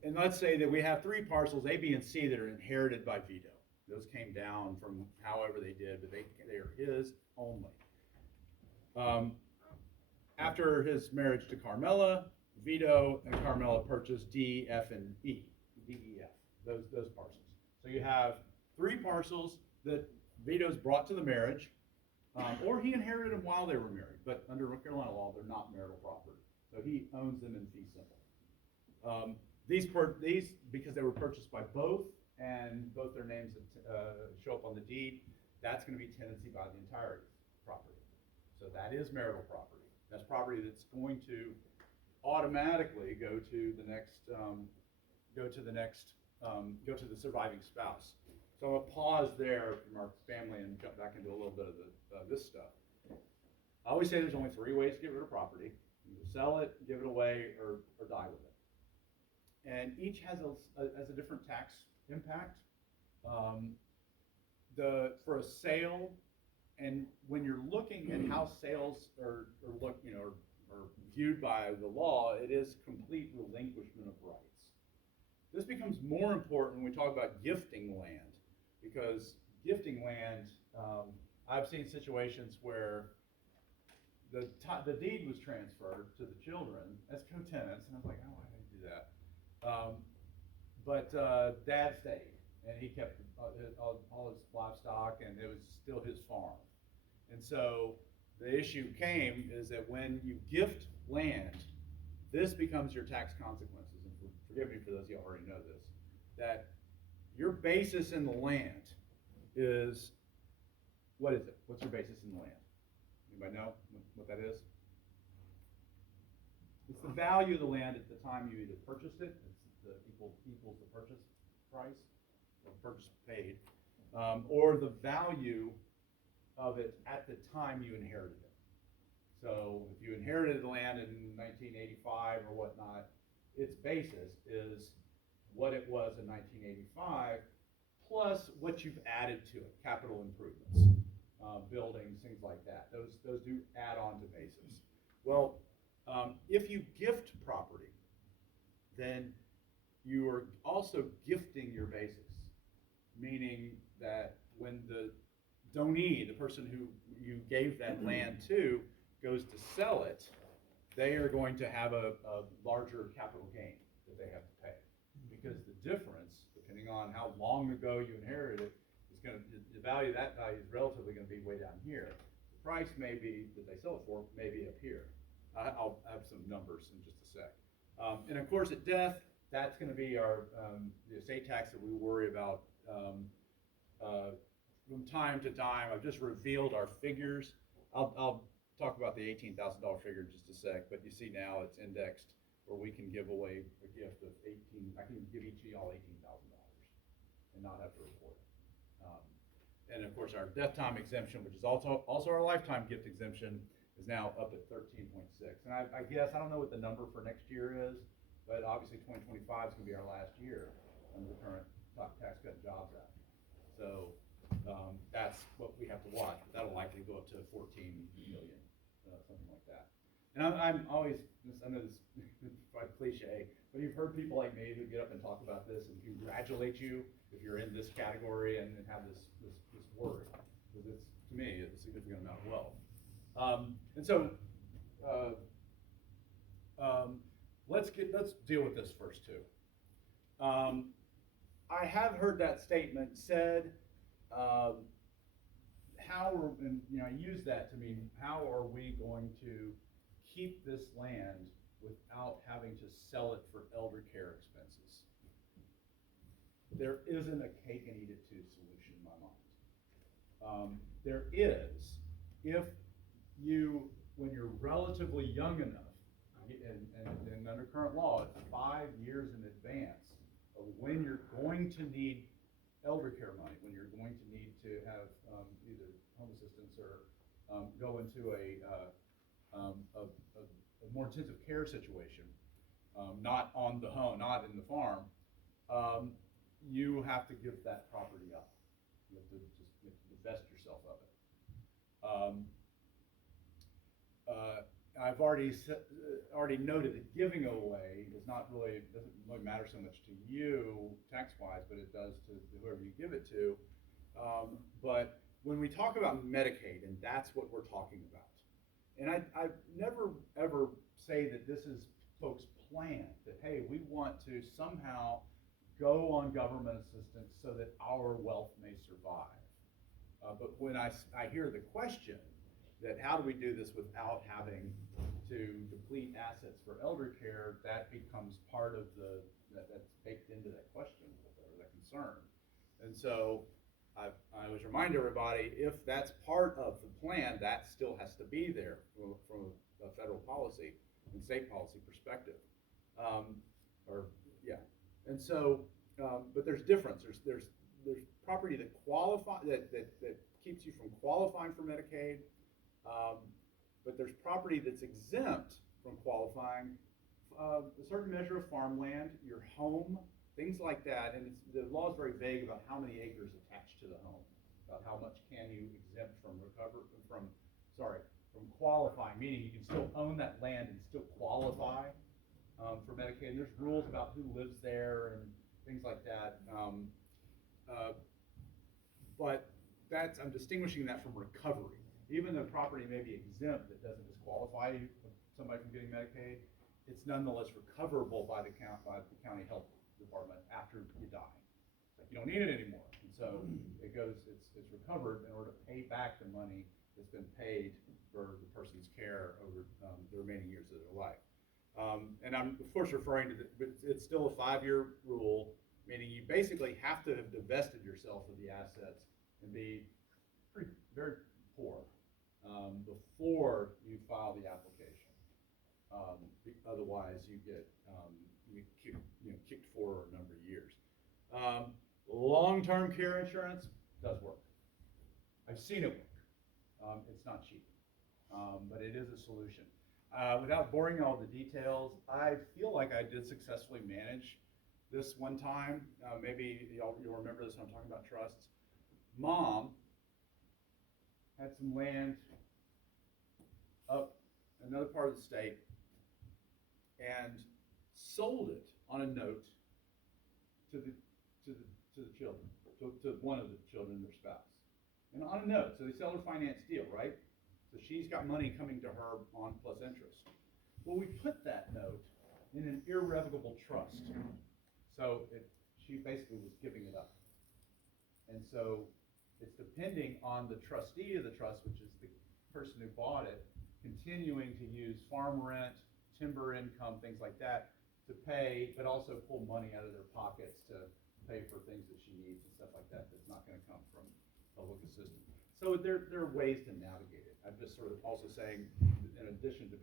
And let's say that we have 3 parcels, A, B, and C, that are inherited by Vito. Those came down from however they did, but they are his only. After his marriage to Carmela, Vito and Carmela purchased D, F, and E, D, E, F, those parcels. So you have 3 parcels that Vito's brought to the marriage, or he inherited them while they were married, but under North Carolina law, they're not marital property. So he owns them in fee simple. These, because they were purchased by both, and both their names show up on the deed, that's going to be tenancy by the entirety property. So that is marital property. That's property that's going to automatically go to the surviving spouse. So I'm gonna pause there from our family and jump back into a little bit of this stuff. I always say there's only 3 ways to get rid of property: you can sell it, give it away, or die with it. And each has a different tax impact. For a sale, and when you're looking at how sales are viewed by the law, it is complete relinquishment of rights. This becomes more important when we talk about gifting land, because gifting land, I've seen situations where the deed was transferred to the children as co-tenants, and I was like, oh, why did I do that? But Dad stayed, and he kept all his livestock, and it was still his farm. And so the issue came is that when you gift land, this becomes your tax consequences. And forgive me for those of you who already know this, that your basis in the land is, what is it? What's your basis in the land? Anybody know what that is? It's the value of the land at the time you either purchased it, it's the equals the purchase price, or purchase paid, or the value of it at the time you inherited it. So if you inherited the land in 1985 or whatnot, its basis is what it was in 1985 plus what you've added to it, capital improvements, buildings, things like that. Those do add on to basis. Well, if you gift property, then you are also gifting your basis, meaning that when the donee, the person who you gave that land to, goes to sell it, they are going to have a larger capital gain that they have to pay, because the difference, depending on how long ago you inherited it, is the value of that value is relatively gonna be way down here. The price may be, that they sell it for, may be up here. I'll have some numbers in just a sec. And of course, at death, that's gonna be our, the estate tax that we worry about, from time to time. I've just revealed our figures. I'll talk about the $18,000 figure in just a sec, but you see now it's indexed where we can give away a gift of I can give each of y'all $18,000 and not have to report it. And of course, our death time exemption, which is also our lifetime gift exemption, is now up at 13.6. And I guess, I don't know what the number for next year is, but obviously 2025 is gonna be our last year under the current Tax Cut and Jobs Act. So that's what we have to watch, but that'll likely go up to 14 million, something like that. And I'm always, I know this is quite cliche, but you've heard people like me who get up and talk about this and congratulate you if you're in this category and have this worry, because it's, to me, it's a significant amount of wealth. And so let's deal with this first too. I have heard that statement said. And I use that to mean, how are we going to keep this land without having to sell it for elder care expenses? There isn't a cake and eat it too solution in my mind. There is, if you, when you're relatively young enough, and under current law, it's 5 years in advance of when you're going to need elder care money, when you're going to need to have either home assistance or go into a more intensive care situation, not on the home, not in the farm, you have to give that property up. You have to divest yourself of it. I've already noted that giving away doesn't really matter so much to you tax-wise, but it does to whoever you give it to. But when we talk about Medicaid, and that's what we're talking about, and I never ever say that this is folks' plan, that hey, we want to somehow go on government assistance so that our wealth may survive. But when I hear the question, that how do we do this without having to deplete assets for elder care, that becomes part of that's baked into that question or that concern. And so I always remind everybody, if that's part of the plan, that still has to be there from a federal policy and state policy perspective. And so, but there's difference. There's property that that keeps you from qualifying for Medicaid. But there's property that's exempt from qualifying, a certain measure of farmland, your home, things like that. And the law is very vague about how many acres attached to the home, about how much can you exempt from qualifying, meaning you can still own that land and still qualify for Medicaid. And there's rules about who lives there and things like that. But I'm distinguishing that from recovery. Even though property may be exempt, that doesn't disqualify somebody from getting Medicaid, it's nonetheless recoverable by the county health department after you die. It's like you don't need it anymore. And so it's recovered in order to pay back the money that's been paid for the person's care over the remaining years of their life. And I'm of course referring to but it's still a 5-year rule, meaning you basically have to have divested yourself of the assets and be very poor before you file the application. Otherwise, you get kicked for a number of years. Long-term care insurance does work. I've seen it work. It's not cheap, but it is a solution. Without boring you all with the details, I feel like I did successfully manage this one time. Maybe you'll remember this when I'm talking about trusts. Mom had some land up another part of the state and sold it on a note to the children, to one of the children, their spouse, and on a note. So they sell her finance deal, right? So she's got money coming to her on plus interest. Well, we put that note in an irrevocable trust. So she basically was giving it up. And so It's depending on the trustee of the trust, which is the person who bought it, continuing to use farm rent, timber income, things like that, to pay, but also pull money out of their pockets to pay for things that she needs and stuff like that, that's not gonna come from public assistance. So there are ways to navigate it. I'm just sort of also saying, in addition to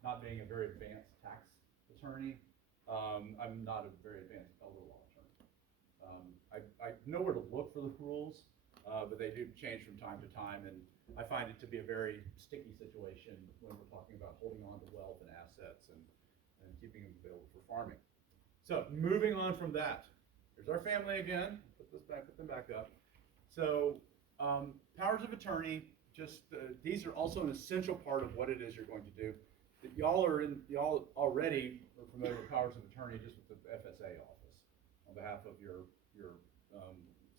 not being a very advanced tax attorney, I'm not a very advanced elder law attorney. I know where to look for the rules, but they do change from time to time, and I find it to be a very sticky situation when we're talking about holding on to wealth and assets and keeping them available for farming. So moving on from that, here's our family again. Put them back up. So powers of attorney, these are also an essential part of what it is you're going to do. That y'all already are familiar with powers of attorney just with the FSA office on behalf of your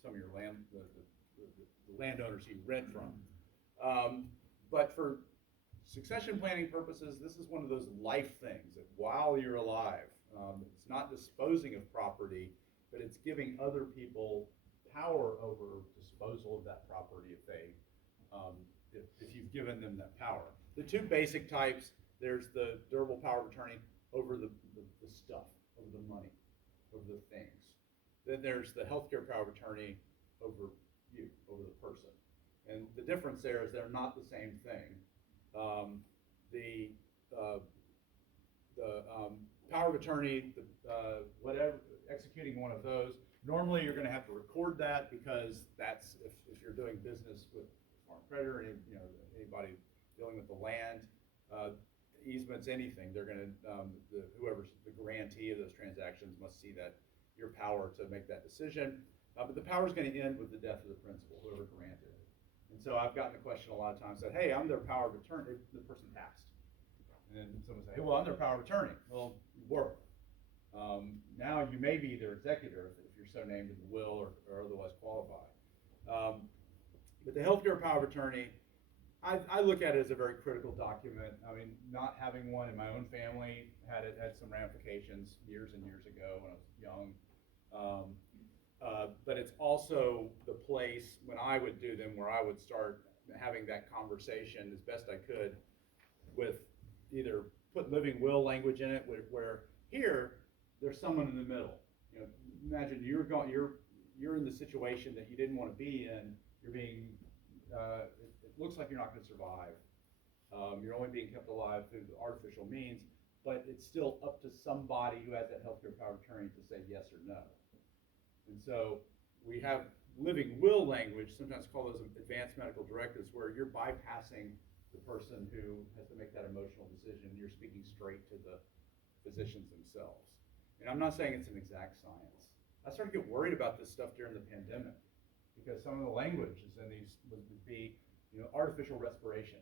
some of your the landowners you rent from. But for succession planning purposes, this is one of those life things that while you're alive, it's not disposing of property, but it's giving other people power over disposal of that property if you've given them that power. The two basic types, there's the durable power of attorney over the stuff, over the money, over the things. Then there's the healthcare power of attorney over you, over the person. And the difference there is they're not the same thing. The power of attorney, whatever, executing one of those, normally you're going to have to record that because that's if you're doing business with farm creditor and anybody dealing with the land, easements, anything, they're going to whoever's the grantee of those transactions must see that your power to make that decision. But the power is going to end with the death of the principal, whoever granted it. And so I've gotten the question a lot of times that, hey, I'm their power of attorney. The person passed. And then someone say, hey, well, I'm their power of attorney. Well, you were. Now you may be their executor if you're so named in the will or otherwise qualified. But the healthcare power of attorney, I look at it as a very critical document. I mean, not having one in my own family had some ramifications years and years ago when I was young. But it's also the place when I would do them where I would start having that conversation as best I could with either put living will language in it where here there's someone in the middle. Imagine you're in the situation that you didn't want to be in. You're being it looks like you're not going to survive. You're only being kept alive through the artificial means, but it's still up to somebody who has that healthcare power of attorney to say yes or no. And so we have living will language, sometimes called those advanced medical directives, where you're bypassing the person who has to make that emotional decision. You're speaking straight to the physicians themselves. And I'm not saying it's an exact science. I started to get worried about this stuff during the pandemic because some of the language is in these would be, artificial respiration,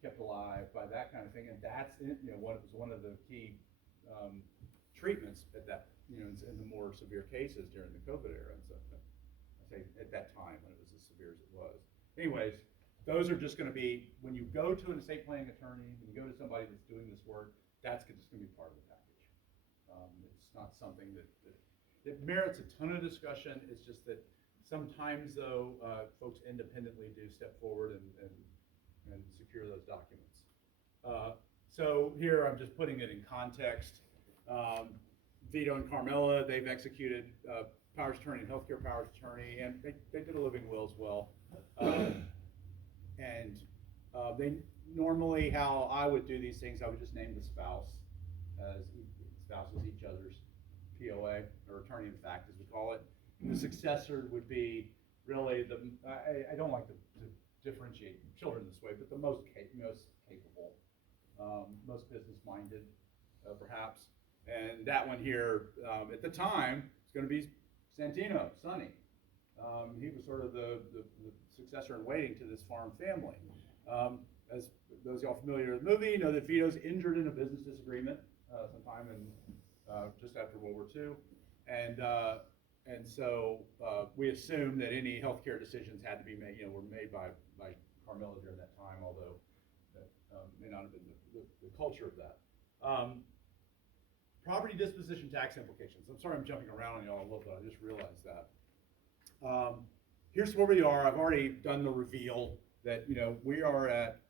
kept alive by that kind of thing, and that's what was one of the key treatments at that, in the more severe cases during the COVID era and stuff. I say at that time when it was as severe as it was. Anyways, those are just going to be when you go to an estate planning attorney, when you go to somebody that's doing this work, that's just going to be part of the package. It's not something that merits a ton of discussion. It's just that sometimes, though, folks independently do step forward and secure those documents. So here I'm just putting it in context. Vito and Carmela, they've executed powers of attorney and healthcare powers of attorney, and they did a living will as well. They normally, how I would do these things, I would just name the spouse as spouses each other's POA, or attorney in fact, as we call it. And the successor would be really I don't like to differentiate children this way, but the most capable, most business-minded, perhaps. And that one here, at the time, is going to be Santino, Sonny. He was sort of the successor in waiting to this farm family. As those of y'all familiar with the movie know that Vito's injured in a business disagreement sometime in just after World War II, and so we assume that any healthcare decisions had to be made, were made by Carmela during that time, although that may not have been the culture of that. Property disposition tax implications. I'm sorry I'm jumping around on y'all a little bit, I just realized that. here's where we are. I've already done the reveal that, we are at,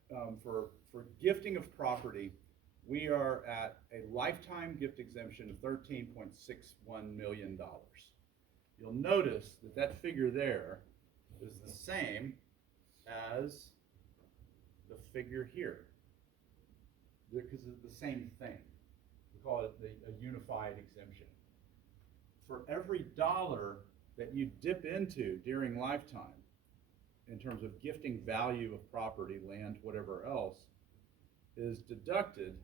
for gifting of property, we are at a lifetime gift exemption of $13.61 million. You'll notice that that figure there is the same as the figure here, because it's the same thing. We call it a unified exemption. For every dollar that you dip into during lifetime, in terms of gifting value of property, land, whatever else, is deducted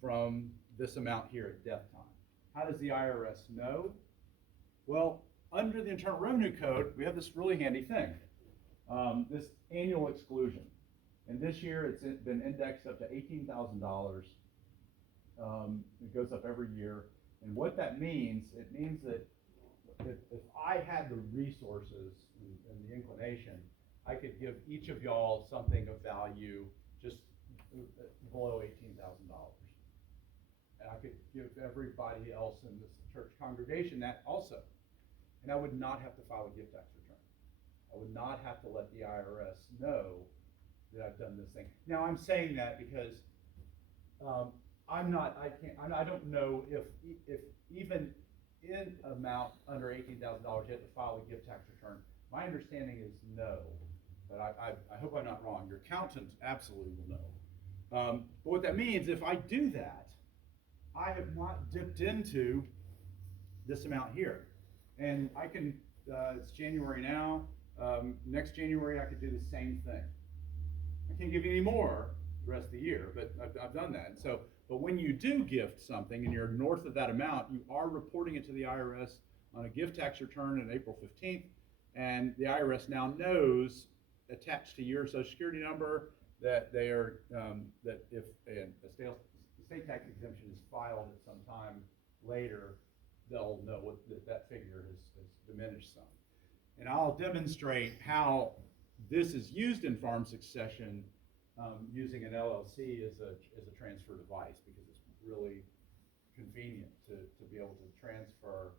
from this amount here at death time. How does the IRS know? Well, under the Internal Revenue Code, we have this really handy thing, this annual exclusion. And this year it's been indexed up to $18,000. It goes up every year. And what that means, it means that if I had the resources and the inclination, I could give each of y'all something of value just below $18,000. And I could give everybody else in this church congregation that also. And I would not have to file a gift tax return. I would not have to let the IRS know that I've done this thing. Now I'm saying that because I don't know if even in amount under $18,000 you have to file a gift tax return. My understanding is no, but I hope I'm not wrong. Your accountant absolutely will know. But what that means, if I do that, I have not dipped into this amount here. And I can, it's January now, next January I could do the same thing. I can't give you any more the rest of the year, but I've done that. So, but when you do gift something and you're north of that amount, you are reporting it to the IRS on a gift tax return on April 15th, and the IRS now knows, attached to your Social Security number, that they are that if a state tax exemption is filed at some time later, they'll know that figure has diminished some. And I'll demonstrate how this is used in farm succession using an LLC as a transfer device, because it's really convenient to be able to transfer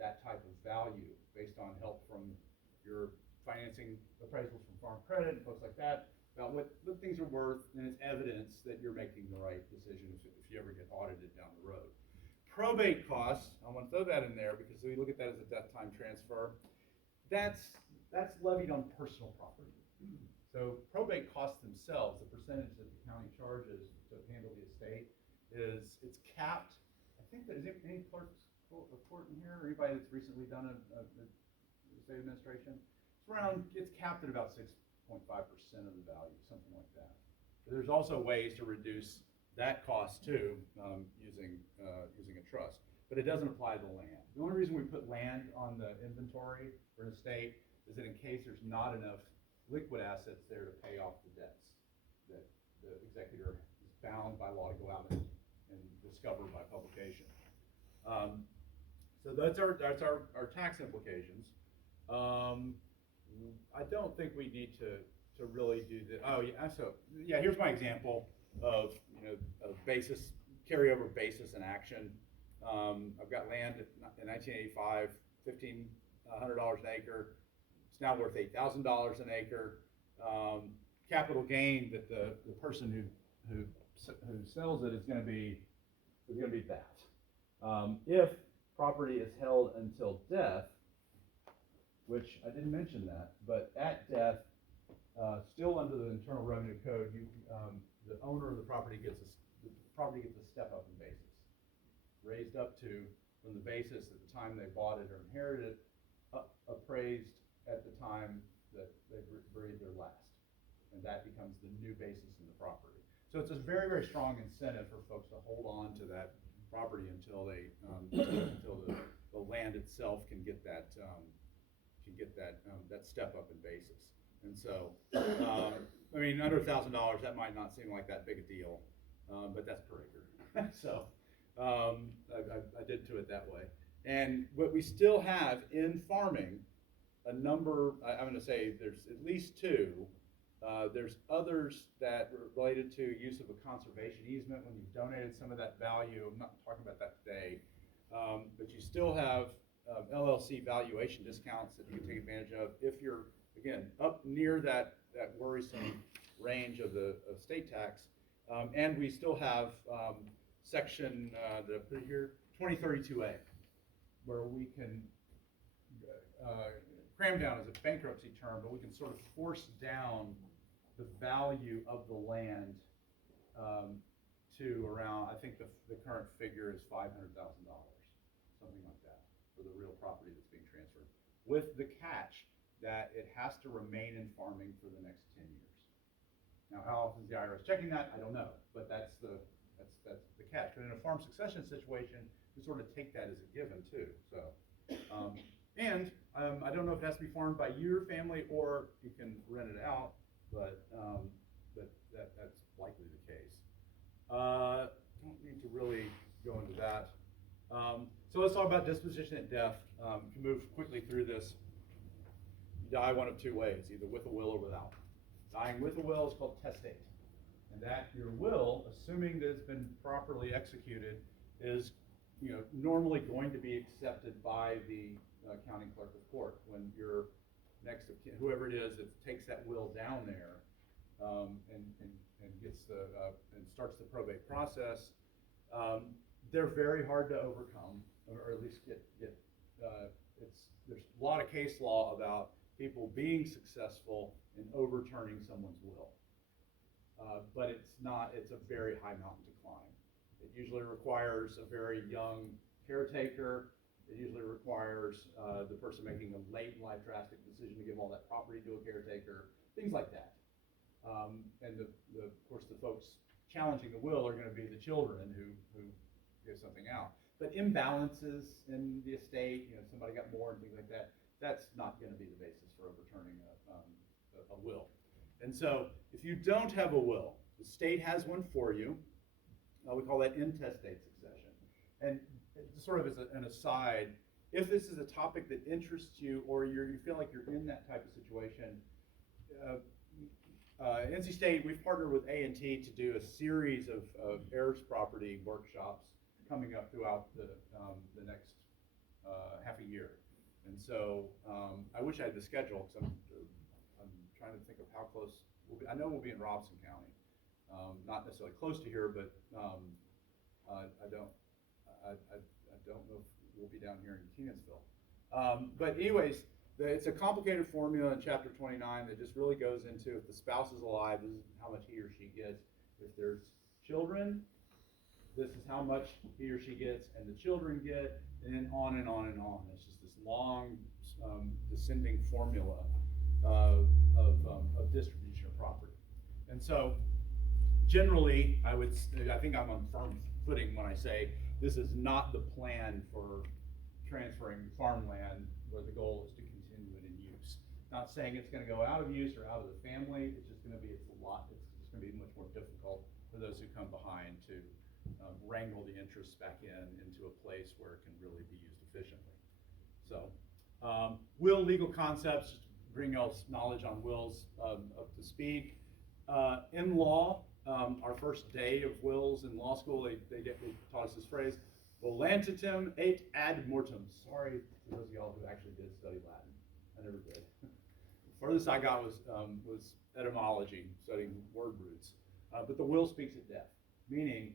that type of value based on help from your financing appraisals from Farm Credit and folks like that about what things are worth, and it's evidence that you're making the right decision if you ever get audited down the road. Probate costs, I want to throw that in there because we look at that as a death time transfer. That's levied on personal property. So probate costs themselves, the percentage that the county charges to handle the estate, it's capped. I think there's any clerks of court in here, or anybody that's recently done a estate administration. It's capped at about 6.5% of the value, something like that. But there's also ways to reduce that cost too, using a trust. But it doesn't apply to land. The only reason we put land on the inventory for an estate is that in case there's not enough liquid assets there to pay off the debts that the executor is bound by law to go out and discover by publication. So that's our tax implications. I don't think we need to really do that. Oh yeah, so yeah, here's my example of basis, carryover basis in action. I've got land in 1985, $1,500 an acre. It's now worth $8,000 an acre. Capital gain that the person who sells it is going to be that. If property is held until death, which I didn't mention that, but at death, still under the Internal Revenue Code, the owner of the property gets a step up in basis, raised up to from the basis at the time they bought it or inherited it, appraised at the time that they breathed their last, and that becomes the new basis in the property. So it's a very, very strong incentive for folks to hold on to that property until they until the land itself can get that that step up in basis. And so, I mean, under $1,000, that might not seem like that big a deal, but that's per acre. So I did do it that way. And what we still have in farming, I'm going to say there's at least two. There's others that are related to use of a conservation easement when you've donated some of that value. I'm not talking about that today, but you still have LLC valuation discounts that you can take advantage of if you're, again, up near that worrisome range of the state tax. And we still have section, did I put it here, 2032A, where we can, cram down is a bankruptcy term, but we can sort of force down the value of the land to around, I think the current figure is $500,000, something like that, for the real property that's being transferred, with the catch that it has to remain in farming for the next 10 years. Now, how often is the IRS checking that? I don't know, but that's the catch. But in a farm succession situation, you sort of take that as a given too. So, I don't know if it has to be farmed by your family or you can rent it out, but that's likely the case. Don't need to really go into that. So let's talk about disposition at death. Can move quickly through this. You die one of two ways, either with a will or without. Dying with a will is called testate. And that your will, assuming that it's been properly executed, is normally going to be accepted by the county clerk of court when your next of kin, whoever it is that takes that will down there and gets and starts the probate process. They're very hard to overcome, or at least get there's a lot of case law about people being successful in overturning someone's will. But it's a very high mountain to climb. It usually requires a very young caretaker. It usually requires the person making a late in life drastic decision to give all that property to a caretaker, things like that. And of course, the folks challenging the will are going to be the children who give something out. But imbalances in the estate, somebody got more and things like that, that's not going to be the basis for overturning a will. And so if you don't have a will, the state has one for you. We call that intestate succession. And sort of as an aside, if this is a topic that interests you or you feel like you're in that type of situation, NC State, we've partnered with A&T to do a series of heirs property workshops coming up throughout the next half a year. And so I wish I had the schedule, because I'm trying to think of how close we'll be. I know we'll be in Robson County, not necessarily close to here, but I don't know if we'll be down here in Kenansville. But anyways, it's a complicated formula in Chapter 29 that just really goes into if the spouse is alive, this is how much he or she gets. If there's children, this is how much he or she gets, and the children get, and then on and on and on. It's just this long descending formula of distribution of property. And so generally, I think I'm on firm footing when I say this is not the plan for transferring farmland where the goal is to continue it in use. Not saying it's going to go out of use or out of the family. It's just going to be it's just going to be much more difficult for those who come behind to wrangle the interests back into a place where it can really be used efficiently. So, will legal concepts, just to bring y'all's knowledge on wills up to speed. In law, our first day of wills in law school, they taught us this phrase, volantitem et ad mortem. Sorry to those of y'all who actually did study Latin. I never did. The furthest I got was etymology, studying word roots. But the will speaks at death, meaning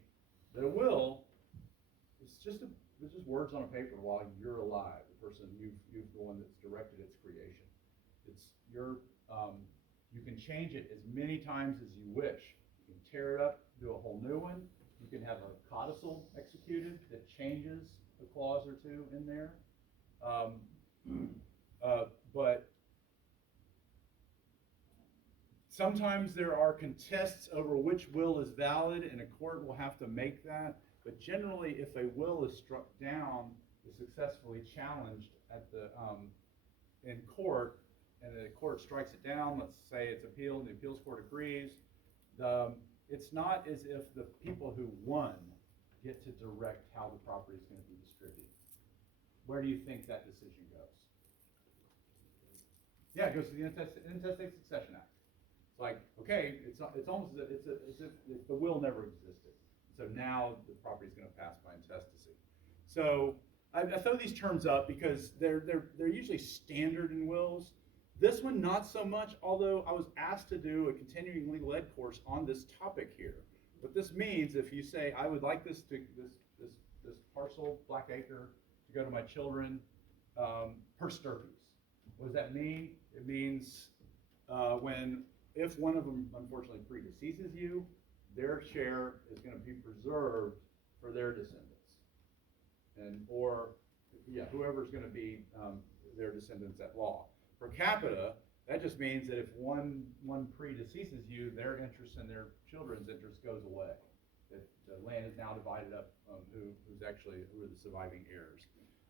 that a will is just words on a paper while you're alive. The person you've the one that's directed its creation. It's you can change it as many times as you wish. You can tear it up, do a whole new one. You can have a codicil executed that changes a clause or two in there. But sometimes there are contests over which will is valid, and a court will have to make that. But generally, if a will is struck down, is successfully challenged at the in court, and the court strikes it down, let's say it's appealed, and the appeals court agrees, it's not as if the people who won get to direct how the property is going to be distributed. Where do you think that decision goes? Yeah, it goes to the Intestate Succession Act. It's like, okay, it's almost as if the will never existed. So now the property is going to pass by intestacy. So I throw these terms up because they're usually standard in wills. This one, not so much, although I was asked to do a continuing legal ed course on this topic here. What this means, if you say, I would like this parcel, Blackacre, to go to my children, per stirpes. What does that mean? It means if one of them unfortunately predeceases you, their share is going to be preserved for their descendants. Whoever's going to be their descendants at law. Per capita, that just means that if one predeceases you, their interest and their children's interest goes away. That the land is now divided up, who are the surviving heirs.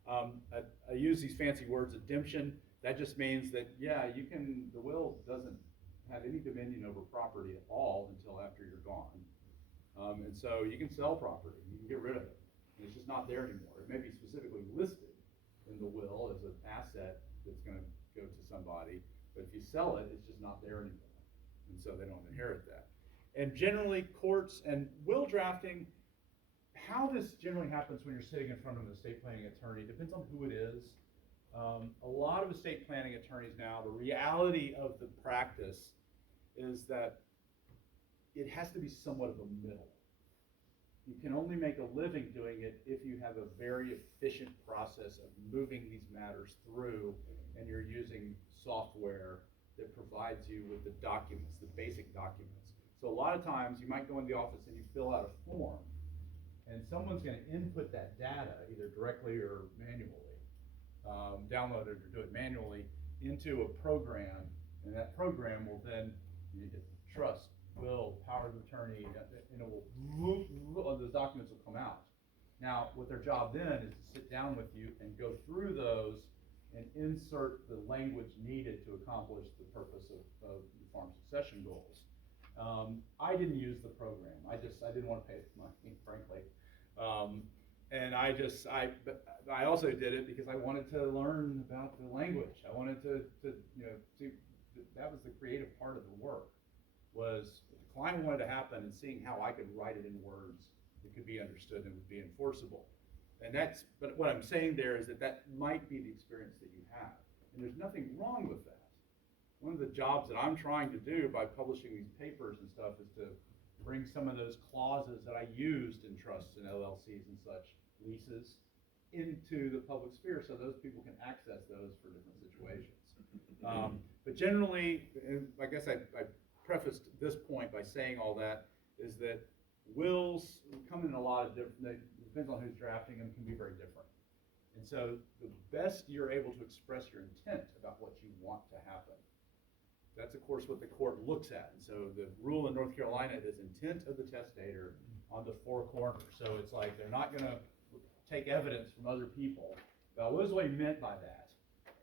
I use these fancy words, ademption. That just means that, the will doesn't have any dominion over property at all until after you're gone. And so you can sell property, you can get rid of it. And it's just not there anymore. It may be specifically listed in the will as an asset that's going to go to somebody, but if you sell it, it's just not there anymore. And so they don't inherit that. And generally, courts and will drafting, how this generally happens when you're sitting in front of an estate planning attorney depends on who it is. A lot of estate planning attorneys now, the reality of the practice is that it has to be somewhat of a middle. You can only make a living doing it if you have a very efficient process of moving these matters through, and you're using software that provides you with the documents, the basic documents. So a lot of times you might go in the office and you fill out a form, and someone's going to input that data either directly or manually, download it or do it manually into a program, and that program will then, you get trust, will, power of attorney, and it will, those documents will come out. Now, what their job then is to sit down with you and go through those and insert the language needed to accomplish the purpose of the farm succession goals. I didn't use the program. I didn't want to pay money, frankly. And I also did it because I wanted to learn about the language. I wanted to see, that was the creative part of the work, was what the client wanted to happen and seeing how I could write it in words that could be understood and would be enforceable. But what I'm saying there is that might be the experience that you have. And there's nothing wrong with that. One of the jobs that I'm trying to do by publishing these papers and stuff is to bring some of those clauses that I used in trusts and LLCs and such, leases, into the public sphere so those people can access those for different situations. But generally, I guess I prefaced this point by saying all that, is that wills come in a lot of different, it depends on who's drafting them, can be very different. And so the best you're able to express your intent about what you want to happen, that's of course what the court looks at. And so the rule in North Carolina is intent of the testator on the four corners. So it's like they're not going to take evidence from other people about what is what he meant by that,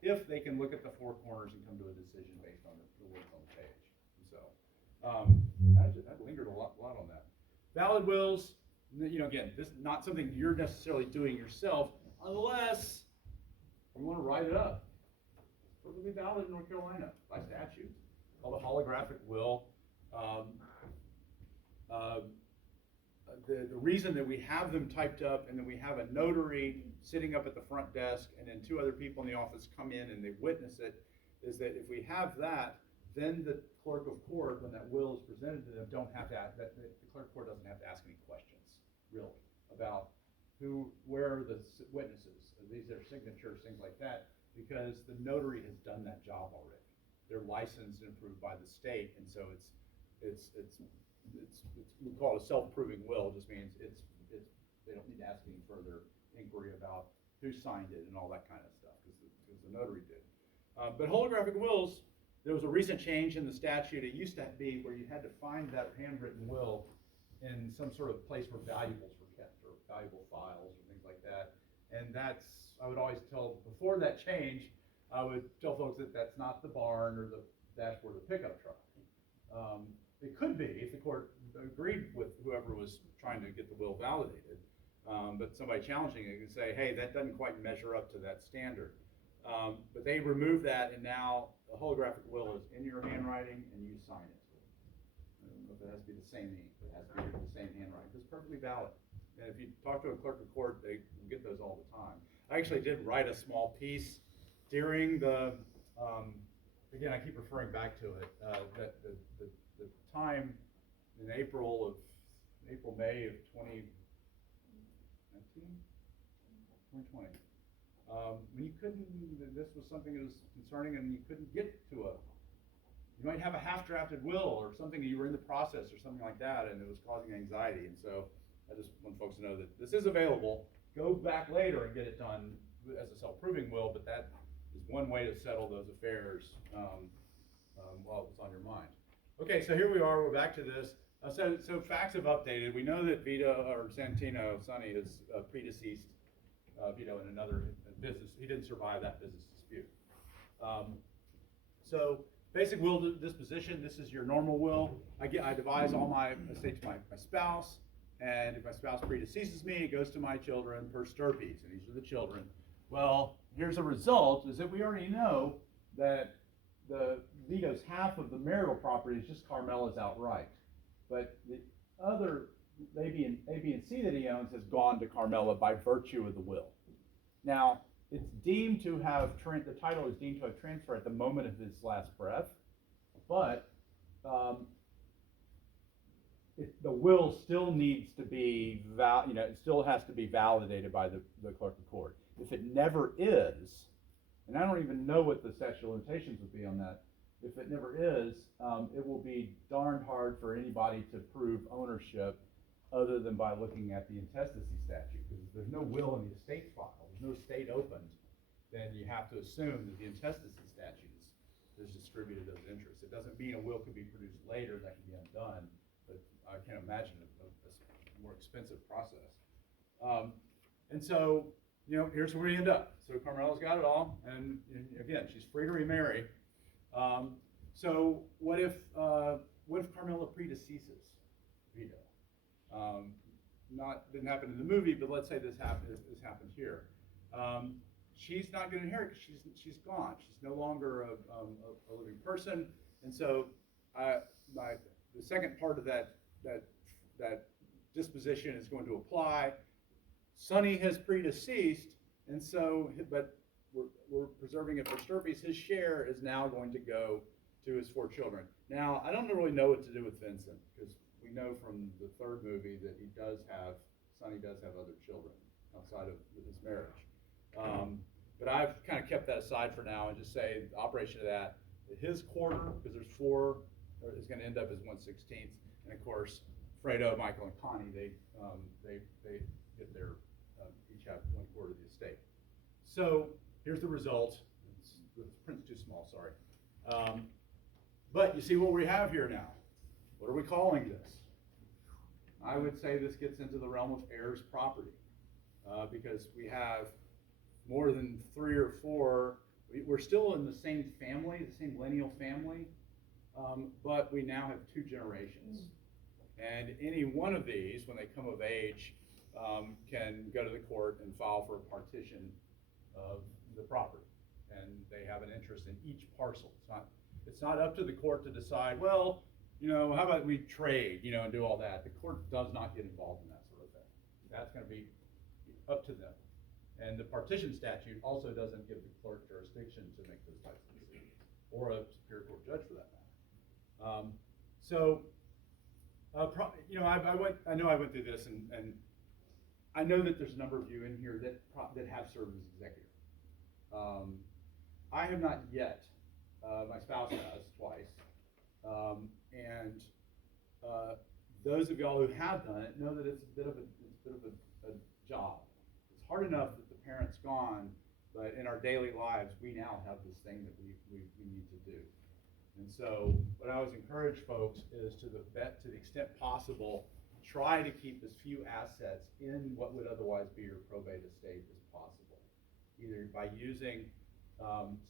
if they can look at the four corners and come to a decision based on the words on the page. And so I lingered a lot on that. Valid wills, again, this is not something you're necessarily doing yourself unless you want to write it up. It's perfectly valid in North Carolina by statute, called a holographic will. The reason that we have them typed up and then we have a notary sitting up at the front desk and then two other people in the office come in and they witness it is that if we have that, then the clerk of court, when that will is presented to them, the clerk of court doesn't have to ask any questions, really, about where are the witnesses, these are signatures, things like that, because the notary has done that job already. They're licensed and approved by the state, and so it's we call it a self-proving will. It just means they don't need to ask any further inquiry about who signed it and all that kind of stuff, because the notary did. But holographic wills, there was a recent change in the statute. It used to be where you had to find that handwritten will in some sort of place where valuables were kept, or valuable files, or things like that. And I would always tell, before that change, I would tell folks that that's not the barn or the dashboard of the pickup truck. It could be if the court agreed with whoever was trying to get the will validated, but somebody challenging it could say, hey, that doesn't quite measure up to that standard. But they removed that, and now the holographic will is in your handwriting and you sign it. I don't know if it has to be the same ink, but it has to be the same handwriting. It's perfectly valid. And if you talk to a clerk of court, they get those all the time. I actually did write a small piece during the, again, I keep referring back to it, that the time in April, May of 2019, 2020, when you couldn't, this was something that was concerning and you couldn't get to you might have a half-drafted will or something, you were in the process or something like that, and it was causing anxiety. And so I just want folks to know that this is available. Go back later and get it done as a self-proving will, but that is one way to settle those affairs while it was on your mind. Okay, so here we are. We're back to this. So facts have updated. We know that Sonny is predeceased. Vito in another business. He didn't survive that business dispute. So basic will disposition, this is your normal will. I devise all my estate to my spouse, and if my spouse predeceases me, it goes to my children per stirpes, and these are the children. Well, here's a result, is that we already know that Vito's half of the marital property is just Carmela's outright. But the other A, B, and C that he owns has gone to Carmela by virtue of the will. Now, it's deemed to have, the title is deemed to have transferred at the moment of his last breath, but the will still needs to be, it still has to be validated by the clerk of court. If it never is, and I don't even know what the statute of limitations would be on that, if it never is, it will be darned hard for anybody to prove ownership other than by looking at the intestacy statute, because if there's no will in the estate file, there's no estate opened, then you have to assume that the intestacy statute has distributed those interests. It doesn't mean a will could be produced later that can be undone, but I can't imagine a more expensive process. And so, here's where we end up. So Carmela's got it all, and again, she's free to remarry. So what if Carmela predeceases Vito? Didn't happen in the movie, but let's say this happened here. She's not going to inherit because she's gone. She's no longer a living person, and so the second part of that disposition is going to apply. Sonny has predeceased, and so but we're preserving it for stirpes. His share is now going to go to his 4 children. Now, I don't really know what to do with Vincent, because we know from the third movie that Sonny does have other children outside of his marriage. But I've kind of kept that aside for now and just say the operation of that, his quarter, because there's 4, is going to end up as 1/16, and of course, Fredo, Michael, and Connie, they get their each have 1/4 of the estate. So here's the result. The print's too small, sorry. But you see what we have here now. What are we calling this? I would say this gets into the realm of heirs property, because we have more than 3 or 4. We're still in the same family, the same lineal family, but we now have 2 generations. And any one of these, when they come of age, can go to the court and file for a partition of the property. And they have an interest in each parcel. It's not up to the court to decide, well, how about we trade, and do all that. The court does not get involved in that sort of thing. That's going to be up to them. And the partition statute also doesn't give the clerk jurisdiction to make those types of decisions, or a superior court judge for that matter. I know I went through this, and I know that there's a number of you in here that have served as executor. I have not yet. My spouse has twice. And those of y'all who have done it know that it's a bit of a job. It's hard enough that the parent's gone, but in our daily lives, we now have this thing that we need to do. And so what I always encourage folks is to the extent possible, try to keep as few assets in what would otherwise be your probate estate as possible. Either by using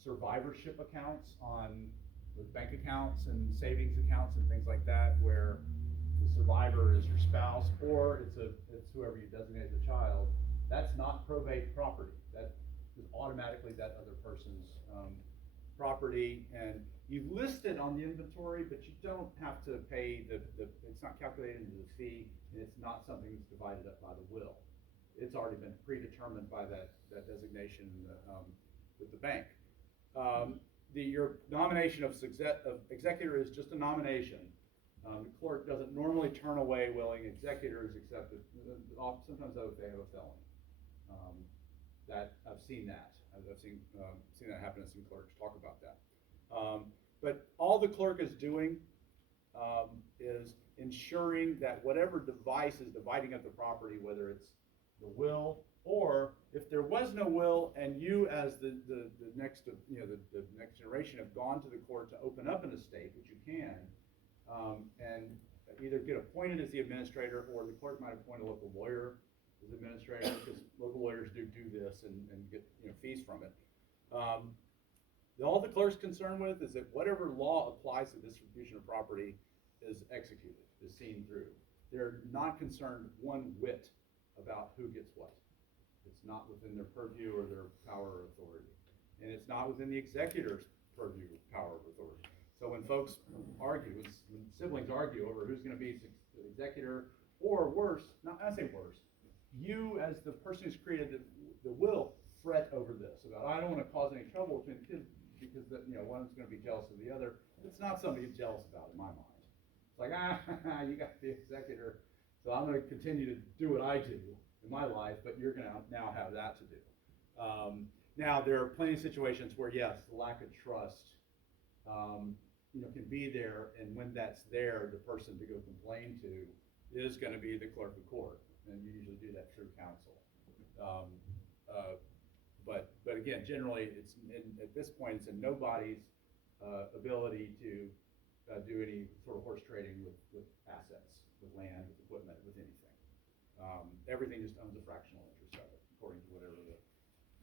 survivorship accounts with bank accounts and savings accounts and things like that, where the survivor is your spouse, or it's whoever you designate the child. That's not probate property. That is automatically that other person's property, and you list it on the inventory, but you don't have to pay it's not calculated into the fee, and it's not something that's divided up by the will. it's already been predetermined by that designation with the bank. Your nomination of executor is just a nomination. The clerk doesn't normally turn away willing executors, except sometimes if they have a felony. That I've seen that. I've seen that happen, and some clerks talk about that. But all the clerk is doing is ensuring that whatever device is dividing up the property, whether it's the will, or if there was no will and you as the next generation have gone to the court to open up an estate, which you can, and either get appointed as the administrator, or the court might appoint a local lawyer as administrator, because local lawyers do this and get fees from it. All the clerk's concerned with is that whatever law applies to distribution of property is executed, is seen through. They're not concerned one whit about who gets what. It's not within their purview or their power or authority. And it's not within the executor's purview, power, or authority. So when folks argue, when siblings argue over who's going to be the executor, or worse, I say worse, you as the person who's created the will fret over this, about I don't want to cause any trouble between the kids because one's going to be jealous of the other. It's not something to get jealous about in my mind. It's like, you got the executor, so I'm going to continue to do what I do in my life, but you're going to now have that to do. Now, there are plenty of situations where, yes, the lack of trust can be there, and when that's there, the person to go complain to is going to be the clerk of court, and you usually do that through counsel. But again, generally, at this point, it's in nobody's ability to do any sort of horse trading with assets, with land, with equipment, with anything. Everything just owns a fractional interest of it, according to whatever the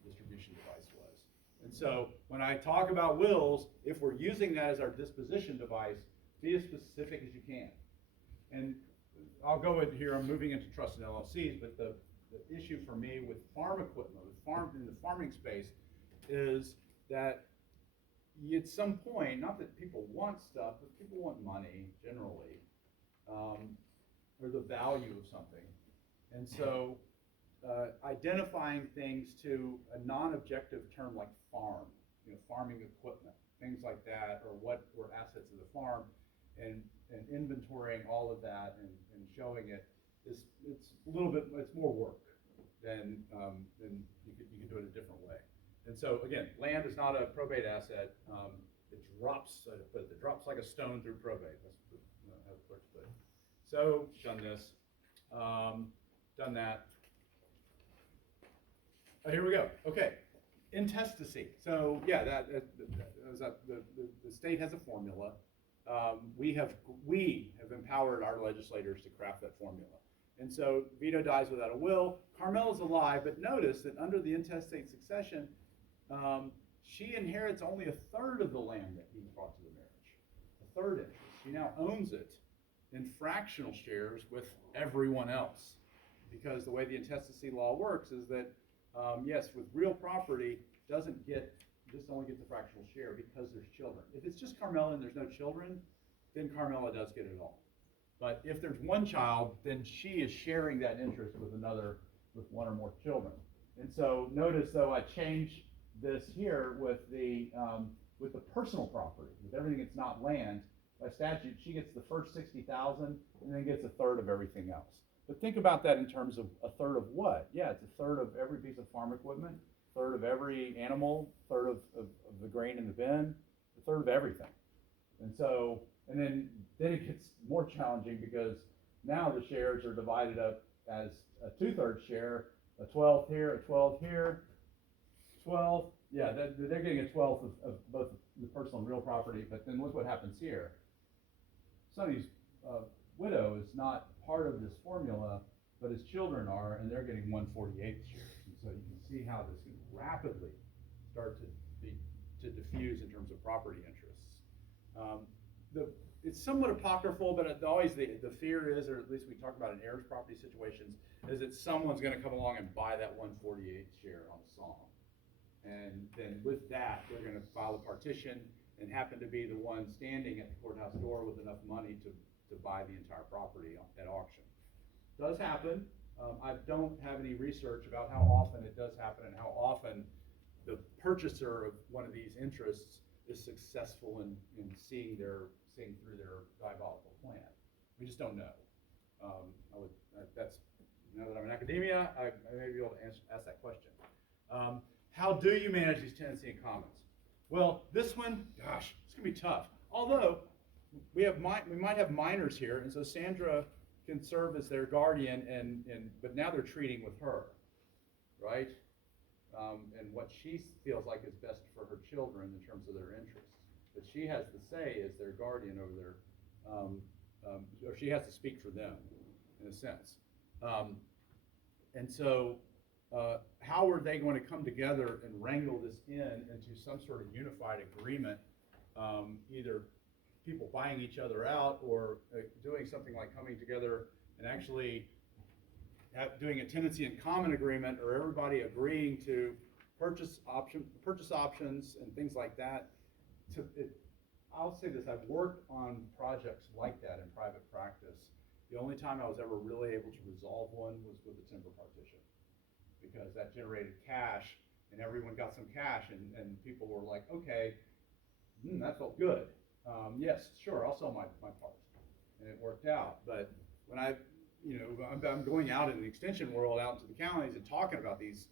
distribution device was. And so when I talk about wills, if we're using that as our disposition device, be as specific as you can. And I'll go in here, I'm moving into trust and LLCs, but the issue for me with farm equipment, in the farming space, is that at some point, not that people want stuff, but people want money generally, or the value of something. And so identifying things to a non-objective term like farm, farming equipment, things like that, or what were assets of the farm, and inventorying all of that and showing it it's a little bit, it's more work than you could do it a different way. And so again, land is not a probate asset. It drops like a stone through probate. That's how the clerks put it. So done this, done that. Oh, here we go. Okay, intestacy. So yeah, the state has a formula. We have empowered our legislators to craft that formula. And so Vito dies without a will. Carmela's alive, but notice that under the intestate succession, she inherits only 1/3 of the land that he brought to the marriage. 1/3 interest. She now owns it in fractional shares with everyone else. Because the way the intestacy law works is that, yes, with real property, only gets a fractional share because there's children. If it's just Carmela and there's no children, then Carmela does get it all. But if there's one child, then she is sharing that interest with one or more children. And so notice, though, I changed this here with the personal property, with everything that's not land. By statute, she gets the first 60,000 and then gets 1/3 of everything else. But think about that in terms of 1/3 of what? Yeah, it's 1/3 of every piece of farm equipment, 1/3 of every animal, 1/3 of the grain in the bin, 1/3 of everything. And so, and then it gets more challenging because now the shares are divided up as a 2/3 share, a 1/12 here, a 1/12 here, 12. Yeah, they're getting a 1/12 of both the personal and real property. But then look what happens here. Sonny's widow is not part of this formula, but his children are, and they're getting 1/48 shares. And so you can see how this can rapidly start to diffuse in terms of property interests. It's somewhat apocryphal, but always the fear is, or at least we talk about in heirs property situations, is that someone's going to come along and buy that 1/48 share on a song. And then with that, they're going to file a partition and happen to be the one standing at the courthouse door with enough money to buy the entire property at auction. Does happen. I don't have any research about how often it does happen and how often the purchaser of one of these interests is successful in seeing through their diabolical plan. We just don't know. That's, now that I'm in academia, I may be able to ask that question. How do you manage these tenancy in commons? Well, this one, gosh, it's gonna be tough. Although we might have minors here, and so Sandra can serve as their guardian, but now they're treating with her, right? And what she feels like is best for her children in terms of their interests. But she has the say as their guardian over their, or she has to speak for them, in a sense. And so, how are they going to come together and wrangle this into some sort of unified agreement, either people buying each other out or doing something like coming together and actually doing a tenancy in common agreement, or everybody agreeing to purchase options and things like that. I'll say this, I've worked on projects like that in private practice. The only time I was ever really able to resolve one was with the timber partition, because that generated cash and everyone got some cash, and people were like, okay, that felt good. Yes, sure, I'll sell my part. And it worked out. But when I'm going out in the extension world, out into the counties and talking about these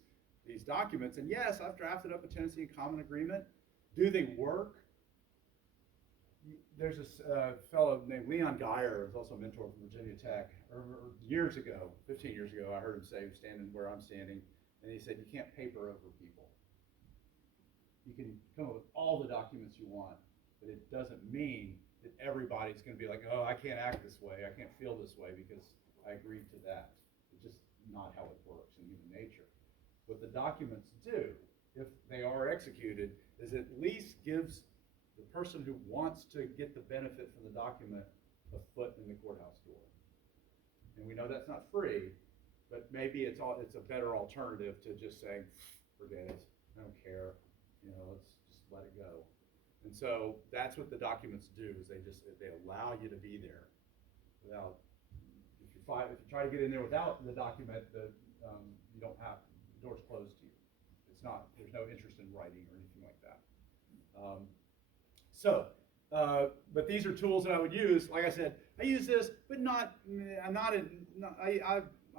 documents, and yes, I've drafted up a tenancy in common agreement. Do they work? There's this fellow named Leon Geyer, who's also a mentor from Virginia Tech. Years ago, 15 years ago, I heard him say, standing where I'm standing, and he said, you can't paper over people. You can come up with all the documents you want, but it doesn't mean that everybody's going to be like, oh, I can't act this way, I can't feel this way because I agreed to that. It's just not how it works in human nature. What the documents do, if they are executed, is at least gives the person who wants to get the benefit from the document a foot in the courthouse door. And we know that's not free, but maybe it's a better alternative to just saying, forget it, I don't care, let's just let it go. And so that's what the documents do, is they allow you to be there without, if you try to get in there without the document, you don't have, the door's closed to you. There's no interest in writing or anything like that. But these are tools that I would use. Like I said, I use this, but I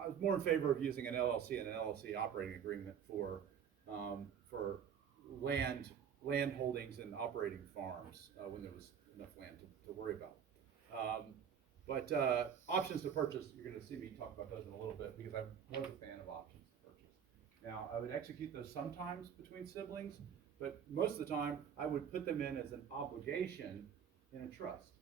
was more in favor of using an LLC and an LLC operating agreement for land holdings and operating farms when there was enough land to worry about. But options to purchase, you're going to see me talk about those in a little bit, because I was a fan of options to purchase. Now, I would execute those sometimes between siblings, but most of the time, I would put them in as an obligation in a trust.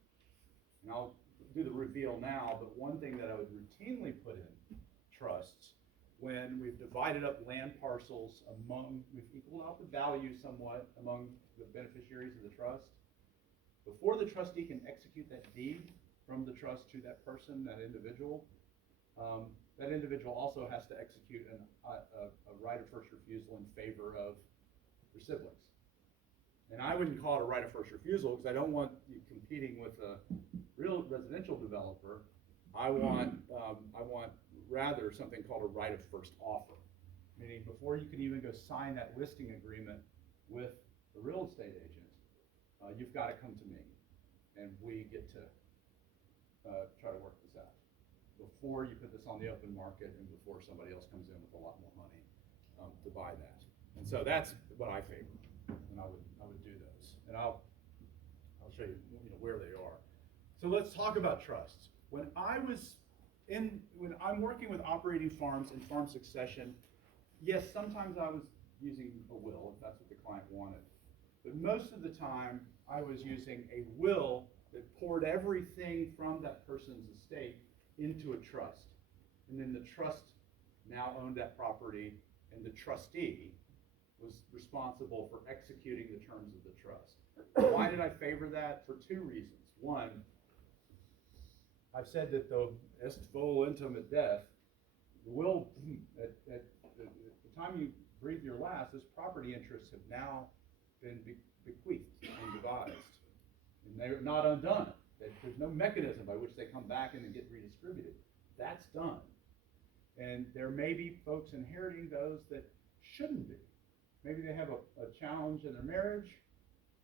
And I'll do the reveal now, but one thing that I would routinely put in trusts, when we've divided up land parcels we've equaled out the value somewhat among the beneficiaries of the trust, before the trustee can execute that deed from the trust to that person, that individual also has to execute a right of first refusal in favor of their siblings. And I wouldn't call it a right of first refusal, because I don't want you competing with a real residential developer. I want rather something called a right of first offer, meaning before you can even go sign that listing agreement with the real estate agent, you've got to come to me, and we get to try to work this out before you put this on the open market and before somebody else comes in with a lot more money to buy that. And so that's what I favor, and I would do those, and I'll show you where they are. So let's talk about trusts. When I'm working with operating farms and farm succession, yes, sometimes I was using a will if that's what the client wanted, but most of the time I was using a will that poured everything from that person's estate into a trust, and then the trust now owned that property, and the trustee was responsible for executing the terms of the trust. Why did I favor that? For two reasons. One, I've said that the est volitum at death, the will, at the time you breathe your last, those property interests have now been bequeathed and devised, and they're not undone. There's no mechanism by which they come back and then get redistributed. That's done. And there may be folks inheriting those that shouldn't be. Maybe they have a challenge in their marriage,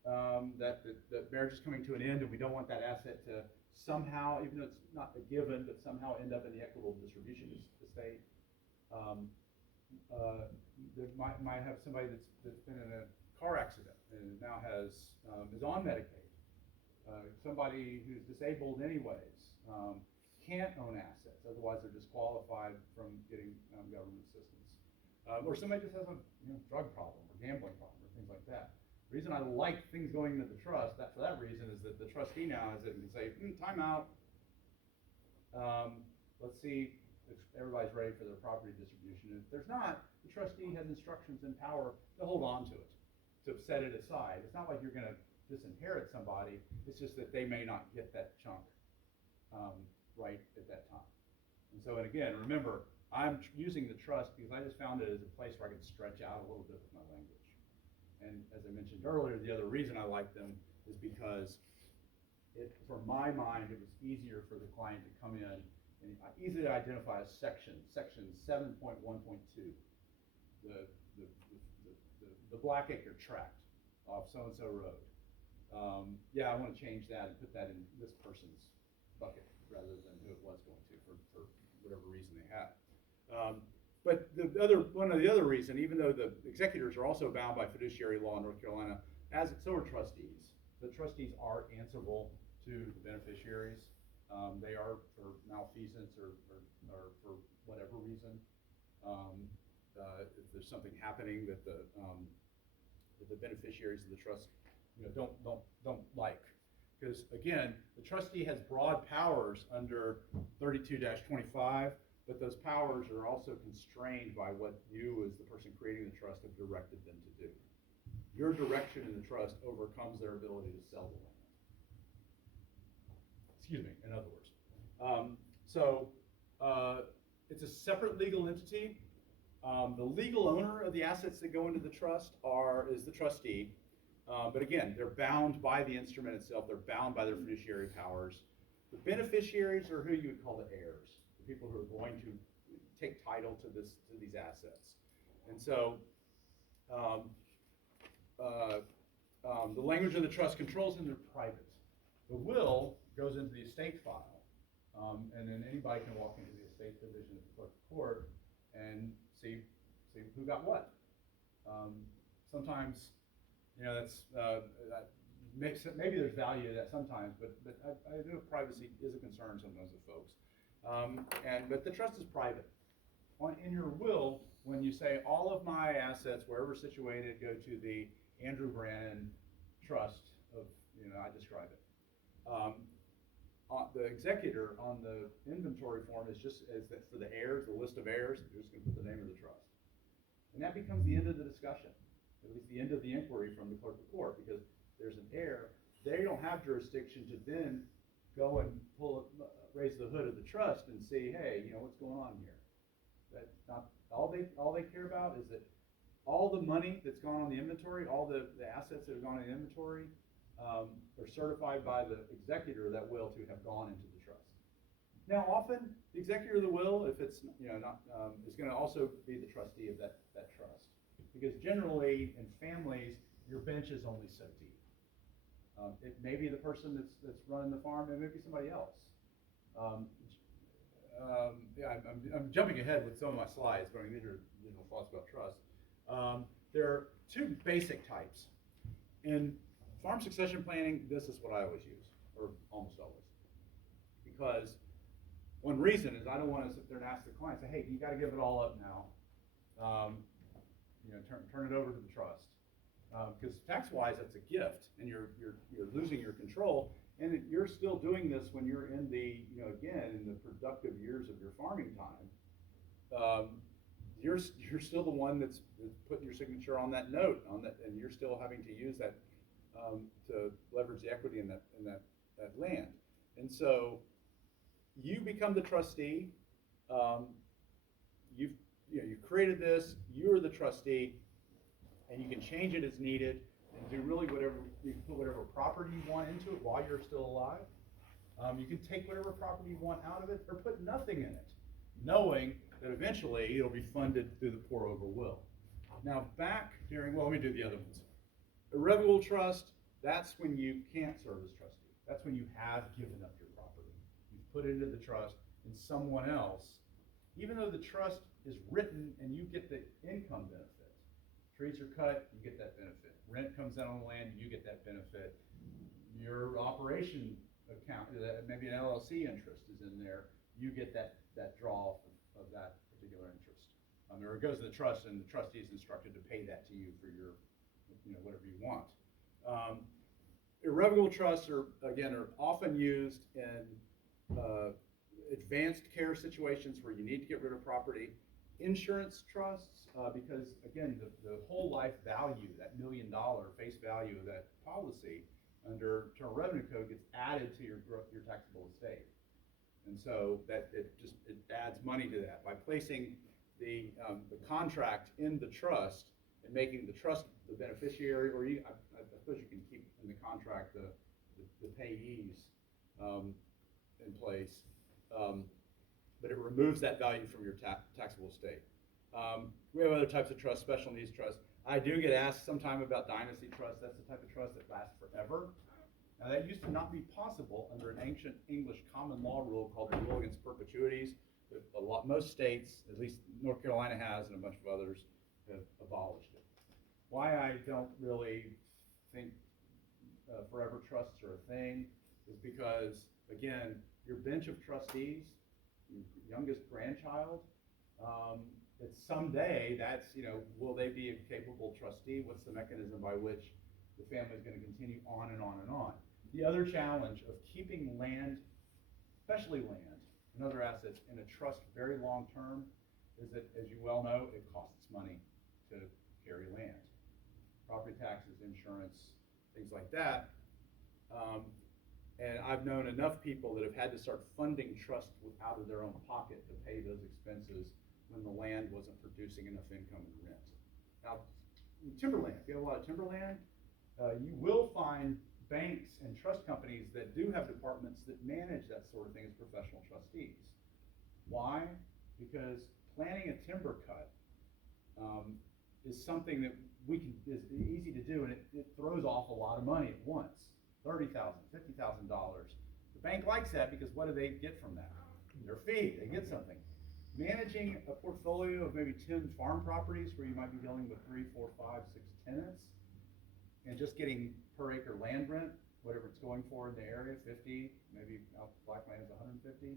that the marriage is coming to an end, and we don't want that asset to somehow, even though it's not a given, but somehow end up in the equitable distribution estate. There might have somebody that's been in a car accident and now is on Medicaid. Somebody who's disabled anyways, can't own assets, otherwise they're disqualified from getting government assistance. Or somebody just has a drug problem or gambling problem or things like that. The reason I like things going into the trust, for that reason, is that the trustee now can say, time out. Let's see if everybody's ready for their property distribution. If there's not, the trustee has instructions and power to hold on to it, to set it aside. It's not like you're going to disinherit somebody. It's just that they may not get that chunk right at that time. And so, and again, remember, I'm using the trust because I just found it as a place where I can stretch out a little bit with my language. And as I mentioned earlier, the other reason I like them is because for my mind, it was easier for the client to come in and easily identify a section 7.1.2, the Blackacre tract off so-and-so road. Yeah, I want to change that and put that in this person's bucket rather than who it was going to for whatever reason they had. But one of the other reason, even though the executors are also bound by fiduciary law in North Carolina, so are trustees. The trustees are answerable to the beneficiaries. They are for malfeasance or for whatever reason. If there's something happening that the beneficiaries of the trust don't like. Because again, the trustee has broad powers under 32-25, but those powers are also constrained by what you, as the person creating the trust, have directed them to do. Your direction in the trust overcomes their ability to sell the land. Excuse me, in other words. It's a separate legal entity. The legal owner of the assets that go into the trust is the trustee. But again, they're bound by the instrument itself. They're bound by their fiduciary powers. The beneficiaries are who you would call the heirs, the people who are going to take title to these assets. And so the language of the trust controls them, they're private. The will goes into the estate file, and then anybody can walk into the estate division of the clerk of court and see who got what. Sometimes, that's maybe there's value to that sometimes, but I know privacy is a concern sometimes with folks. But the trust is private. In your will, when you say all of my assets, wherever situated, go to the Andrew Branan trust of, I describe it. The executor on the inventory form is just as that for the heirs, the list of heirs, you're just going to put the name of the trust. And that becomes the end of the discussion, at least the end of the inquiry from the clerk of court, because there's an heir. They don't have jurisdiction to then go and raise the hood of the trust and see, hey, what's going on here? That's not all they care about is that all the money that's gone on the inventory, all the assets that have gone in the inventory, are certified by the executor of that will to have gone into the trust. Now, often the executor of the will, if it's not, is going to also be the trustee of that trust, because generally in families your bench is only so deep. It may be the person that's running the farm, it may be somebody else. I'm jumping ahead with some of my slides, but these are thoughts about trust. There are two basic types. In farm succession planning, this is what I always use, or almost always. Because one reason is I don't want to sit there and ask the client, say, hey, you got to give it all up now. Turn it over to the trust. Because tax-wise, that's a gift, and you're losing your control. And you're still doing this when you're in the, again, in the productive years of your farming time. You're still the one that's putting your signature on that note, and you're still having to use that to leverage the equity in that land. And so you become the trustee. You've created this. You're the trustee, and you can change it as needed and do really whatever. You can put whatever property you want into it while you're still alive. You can take whatever property you want out of it or put nothing in it. knowing that eventually it'll be funded through the pour over will. Now back during, well, let me do the other ones. Irrevocable trust, that's when you can't serve as trustee. That's when you have given up your property. You've put it into the trust and someone else, even though the trust is written and you get the income benefit. Trees are cut, you get that benefit. Rent comes in on the land, you get that benefit. Your operation account, maybe an LLC interest is in there, you get that draw of that particular interest. Or it goes to the trust and the trustee is instructed to pay that to you for your, whatever you want. Irrevocable trusts are often used in advanced care situations where you need to get rid of property. Insurance trusts, because again, the whole life value, that $1 million face value of that policy under Internal Revenue Code gets added to your taxable estate. And so that it adds money to that. By placing the contract in the trust and making the trust the beneficiary, or I suppose you can keep in the contract the payees in place, but it removes that value from your taxable estate. We have other types of trusts, special needs trusts. I do get asked sometime about dynasty trust. That's the type of trust that lasts forever. Now that used to not be possible under an ancient English common law rule called the rule against perpetuities. Most states, at least North Carolina has, and a bunch of others, have abolished it. Why I don't really think forever trusts are a thing is because, again, your bench of trustees, your youngest grandchild, it's someday that's, will they be a capable trustee? What's the mechanism by which the family is going to continue on and on and on? The other challenge of keeping land, especially land and other assets, in a trust very long term is that, as you well know, it costs money to carry land. Property taxes, insurance, things like that. And I've known enough people that have had to start funding trust out of their own pocket to pay those expenses when the land wasn't producing enough income and rent. Now, timberland, if you have a lot of timberland, you will find banks and trust companies that do have departments that manage that sort of thing as professional trustees. Why? Because planning a timber cut is something that is easy to do, and it throws off a lot of money at once. $30,000, $50,000. The bank likes that because what do they get from that? Their fee, they get something. Managing a portfolio of maybe 10 farm properties where you might be dealing with 3, 4, 5, 6 tenants, and just getting per acre land rent, whatever it's going for in the area, 50, maybe out black land is 150.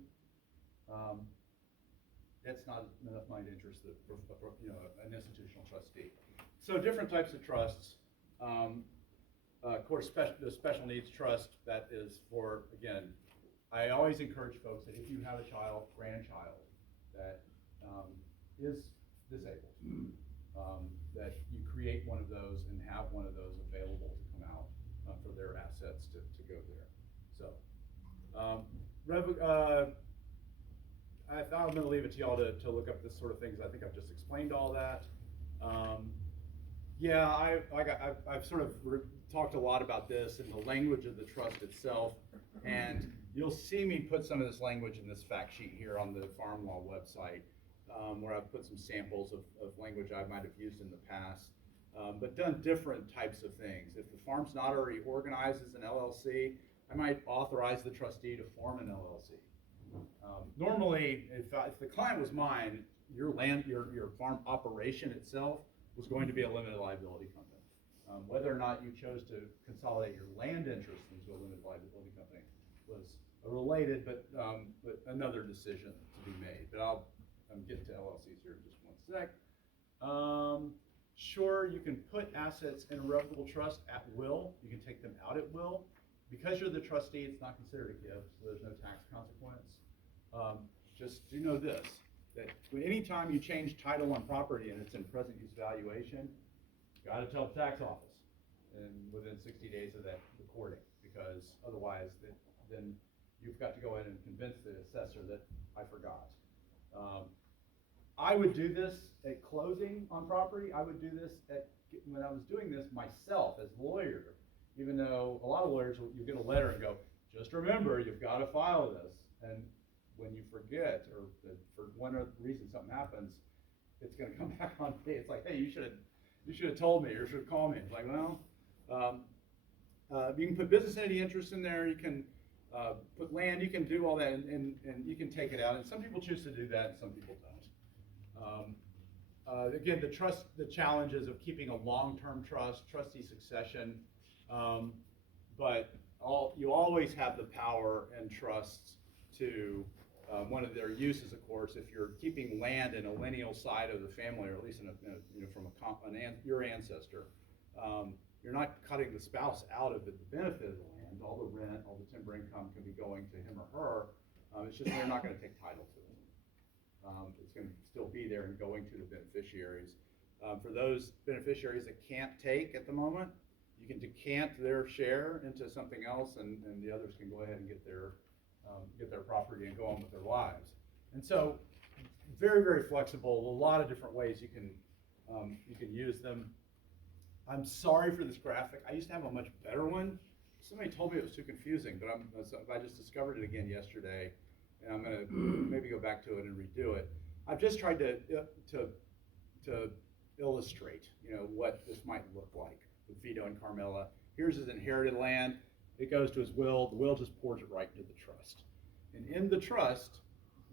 That's not enough money to interest an institutional trustee. So different types of trusts. Of course, the special needs trust, that is for, again, I always encourage folks that if you have a grandchild that is disabled, that you create one of those and have one of those available to come out for their assets to go there. So, I thought I'm going to leave it to y'all to look up this sort of things. I think I've just explained all that. Yeah, I've sort of talked a lot about this and the language of the trust itself, and you'll see me put some of this language in this fact sheet here on the Farm Law website, where I've put some samples of language I might have used in the past, but done different types of things. If the farm's not already organized as an LLC, I might authorize the trustee to form an LLC. Normally, if the client was mine, your farm operation itself was going to be a limited liability company. Whether or not you chose to consolidate your land interest into a limited liability company was related, but another decision to be made. But I'm getting to LLCs here in just one sec. Sure, you can put assets in a revocable trust at will. You can take them out at will. Because you're the trustee, it's not considered a gift, so there's no tax consequence. Just do know this, that anytime you change title on property and it's in present use valuation, you got to tell the tax office and within 60 days of that recording, because otherwise then you've got to go in and convince the assessor that I forgot. I would do this at closing on property. I would do this when I was doing this myself as a lawyer, even though a lot of lawyers, you get a letter and go, just remember, you've got to file this. And when you forget, or for one reason something happens, it's gonna come back on me. It's like, hey, you should have told me, or should have called me. It's like, well, you can put business entity interest in there, you can put land, you can do all that, and you can take it out. And some people choose to do that, and some people don't. Again, the challenges of keeping a long-term trust, trustee succession, but you always have the power and trusts to, one of their uses, of course, if you're keeping land in a lineal side of the family, or at least from your ancestor, you're not cutting the spouse out of the benefit of the land. All the rent, all the timber income can be going to him or her. It's just they're not going to take title to it. It's going to still be there and going to the beneficiaries. For those beneficiaries that can't take at the moment, you can decant their share into something else, and the others can go ahead and get their property and go on with their lives. And so, very, very flexible. A lot of different ways you can use them. I'm sorry for this graphic. I used to have a much better one. Somebody told me it was too confusing, but I just discovered it again yesterday, and I'm going to maybe go back to it and redo it. I've just tried to illustrate, what this might look like with Vito and Carmela. Here's his inherited land. It goes to his will. The will just pours it right into the trust. And in the trust,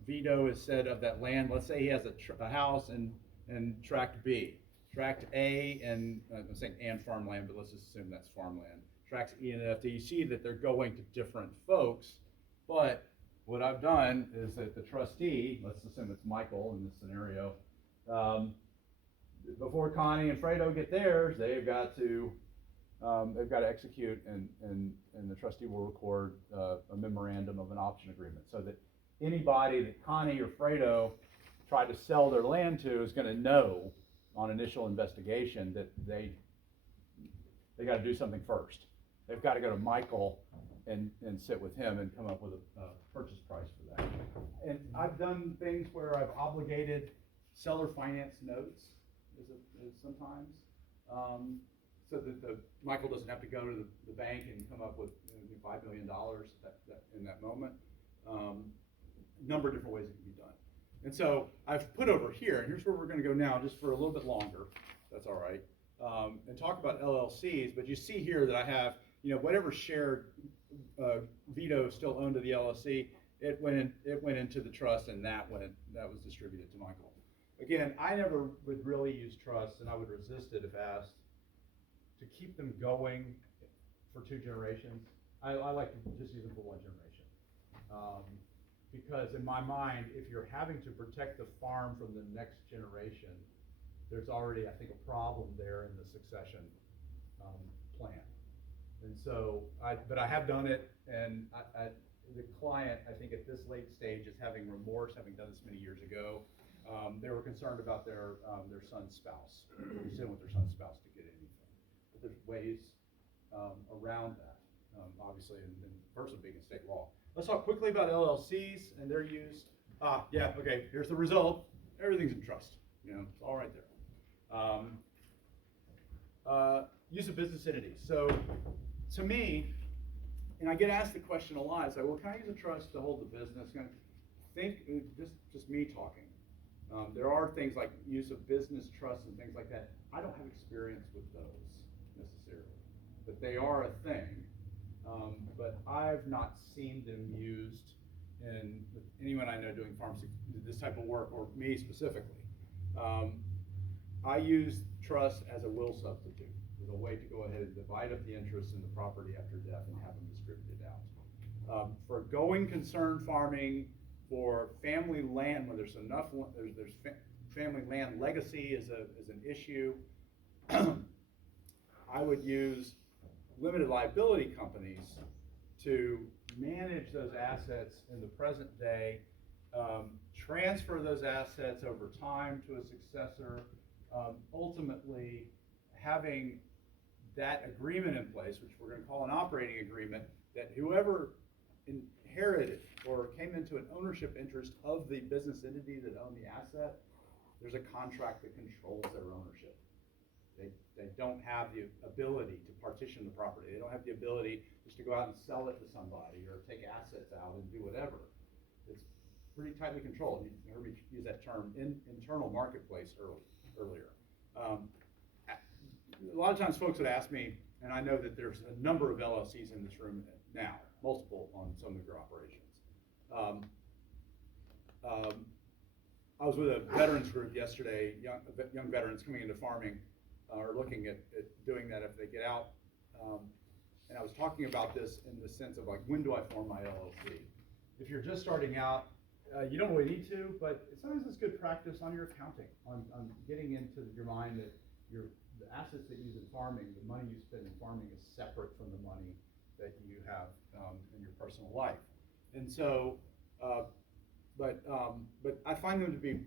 Vito has said of that land, let's say he has a house in tract B. Tract A, and I'm saying and farmland, but let's just assume that's farmland. Tracts E and F, you see that they're going to different folks, but what I've done is that the trustee, let's assume it's Michael in this scenario, before Connie and Fredo get theirs, they've got to execute, and the trustee will record a memorandum of an option agreement, so that anybody that Connie or Fredo tried to sell their land to is going to know on initial investigation that they got to do something first. They've got to go to Michael and sit with him and come up with a purchase price for that. And I've done things where I've obligated seller finance notes sometimes, so that Michael doesn't have to go to the bank and come up with $5 million in that moment. Number of different ways it can be done. And so I've put over here, and here's where we're going to go now, just for a little bit longer, that's all right, and talk about LLCs. But you see here that I have, whatever share Vito still owned to the LLC, it went into the trust, and that was distributed to Michael. Again, I never would really use trusts, and I would resist it if asked, to keep them going for 2 generations. I like to just use them for 1 generation. Because in my mind, if you're having to protect the farm from the next generation, there's already, I think, a problem there in the succession plan. And so, but I have done it, and the client, I think at this late stage, is having remorse, having done this many years ago. They were concerned about their son's spouse, sitting with their son's spouse to get anything. But there's ways around that, obviously, and first of being in state law. Let's talk quickly about LLCs and their use. Okay, here's the result. Everything's in trust. It's all right there. Use of business entities. So, to me, and I get asked the question a lot, it's like, well, can I use a trust to hold the business? Just me talking. There are things like use of business trusts and things like that. I don't have experience with those necessarily, but they are a thing. But I've not seen them used with anyone I know doing this type of work, or me specifically. I use trust as a will substitute, as a way to go ahead and divide up the interest in the property after death and have them distributed out. For going concern farming, for family land, when there's family land legacy is an issue, I would use limited liability companies to manage those assets in the present day, transfer those assets over time to a successor, ultimately having that agreement in place, which we're going to call an operating agreement, that whoever inherited or came into an ownership interest of the business entity that owned the asset, there's a contract that controls their ownership. They don't have the ability to partition the property. They don't have the ability just to go out and sell it to somebody or take assets out and do whatever. pretty tightly controlled. You heard me use that term, internal marketplace earlier. A lot of times folks would ask me, and I know that there's a number of LLCs in this room now, multiple on some of your operations. I was with a veterans group yesterday, young veterans coming into farming, or looking at doing that if they get out. And I was talking about this in the sense of like, when do I form my LLC? If you're just starting out, you don't really need to, but sometimes it's good practice on your accounting, on getting into your mind that the assets that you use in farming, the money you spend in farming is separate from the money that you have in your personal life. And so, but I find them to be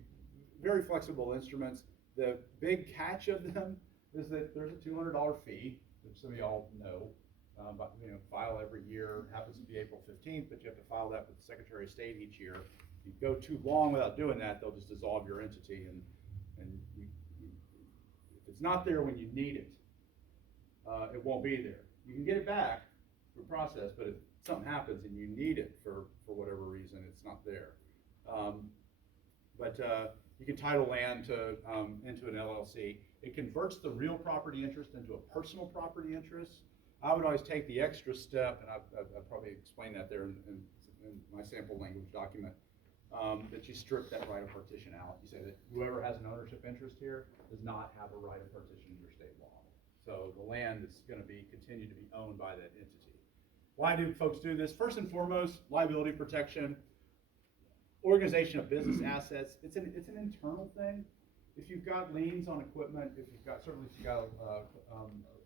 very flexible instruments. The big catch of them is that there's a $200 fee, which some of y'all know. But file every year. It happens to be April 15th, but you have to file that with the Secretary of State each year. If you go too long without doing that, they'll just dissolve your entity, and if it's not there when you need it, it won't be there. You can get it back through process, but if something happens and you need it for whatever reason, it's not there. You can title land into an LLC. It converts the real property interest into a personal property interest. I would always take the extra step, and I probably explained that there in my sample language document, that you strip that right of partition out. You say that whoever has an ownership interest here does not have a right of partition under state law. So the land is going to continue to be owned by that entity. Why do folks do this? First and foremost, liability protection, organization of business assets. It's an internal thing. If you've got liens on equipment, if you've got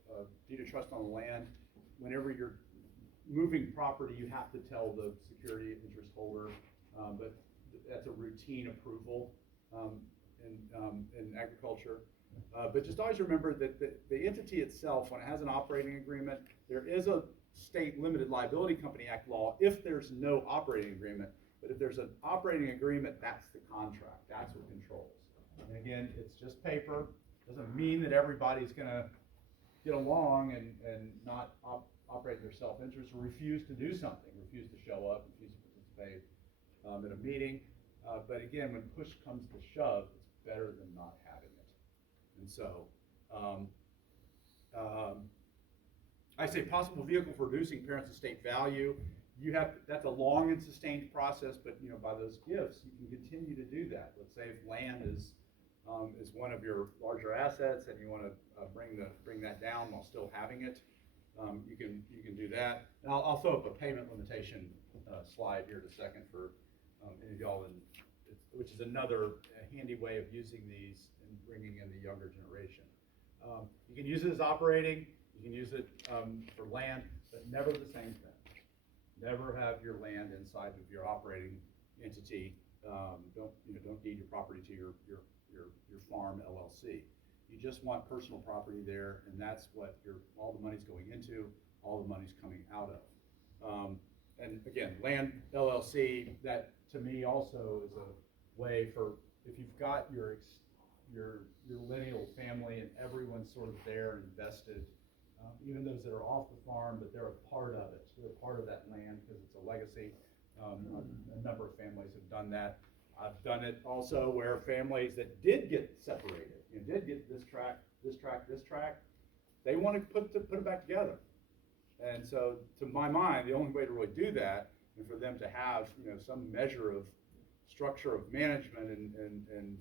a deed of trust on the land, whenever you're moving property, you have to tell the security interest holder, but that's a routine approval in agriculture. But just always remember that the entity itself, when it has an operating agreement, there is a state limited liability company act law if there's no operating agreement. But if there's an operating agreement, that's the contract. That's what controls. And again, it's just paper. Doesn't mean that everybody's going to get along and not operate their self-interest or refuse to do something, refuse to show up, refuse to participate in a meeting. But again, when push comes to shove, it's better than not having it. And so, I say possible vehicle for reducing parents' estate value. That's a long and sustained process, but by those gifts, you can continue to do that. Let's say if land is one of your larger assets and you want to bring that down while still having it, you can do that. And I'll throw up a payment limitation slide here in a second for any of y'all, which is another handy way of using these and bringing in the younger generation. You can use it as operating. You can use it for land, but never the same thing. Never have your land inside of your operating entity. Don't deed your property to your farm LLC. You just want personal property there, and that's what all the money's going into, all the money's coming out of. And again, land LLC, that to me also is a way for, if you've got your lineal family and everyone's sort of there invested, even those that are off the farm, but they're a part of it. They're a part of that land because it's a legacy. A number of families have done that. I've done it also where families that did get separated, did get this tract, they want to put it back together. And so, to my mind, the only way to really do that, and for them to have some measure of structure of management and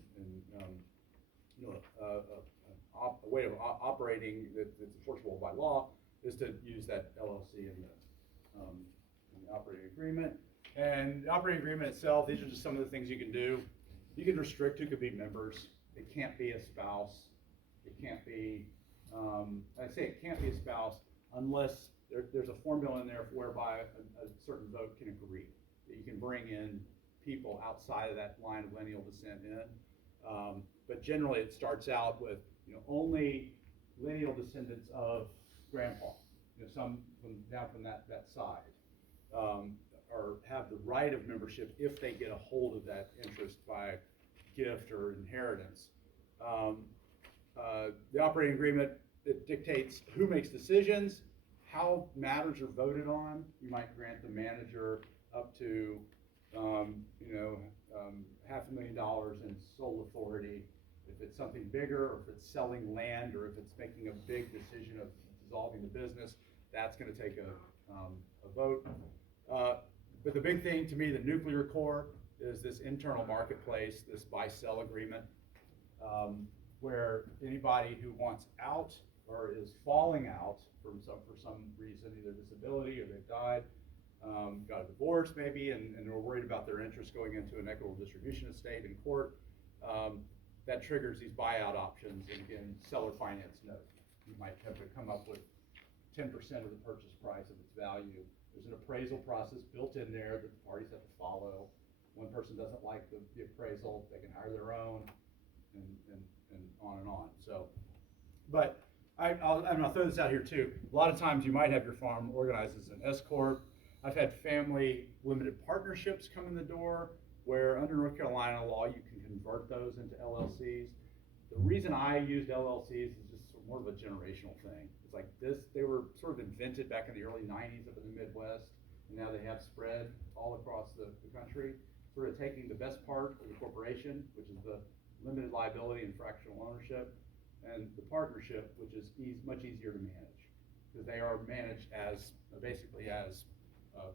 a way of operating that's enforceable by law, is to use that LLC in the operating agreement. And the operating agreement itself, these are just some of the things you can do. You can restrict who could be members. It can't be a spouse. It can't be, I say it can't be a spouse unless there's a formula in there whereby a certain vote can agree that you can bring in people outside of that line of lineal descent in. But generally it starts out with only lineal descendants of grandpa, some down from that side, or have the right of membership if they get a hold of that interest by gift or inheritance. The operating agreement, it dictates who makes decisions, how matters are voted on. You might grant the manager up to it's something bigger, or if it's selling land, or if it's making a big decision of dissolving the business, that's gonna take a vote. But the big thing to me, the nuclear core, is this internal marketplace, this buy-sell agreement, where anybody who wants out or is falling out for some reason, either disability or they've died, got a divorce maybe, and are worried about their interests going into an equitable distribution estate in court, that triggers these buyout options, and again, seller finance note. You might have to come up with 10% of the purchase price of its value. There's an appraisal process built in there that the parties have to follow. One person doesn't like the appraisal, they can hire their own, and on and on. So, but I'll throw this out here too. A lot of times you might have your farm organized as an S corp. I've had family limited partnerships come in the door where under North Carolina law you can convert those into LLCs. The reason I used LLCs is just more of a generational thing. It's like this, they were sort of invented back in the early 90s up in the Midwest, and now they have spread all across the country, sort of taking the best part of the corporation, which is the limited liability and fractional ownership, and the partnership, which is much easier to manage, because they are managed as basically as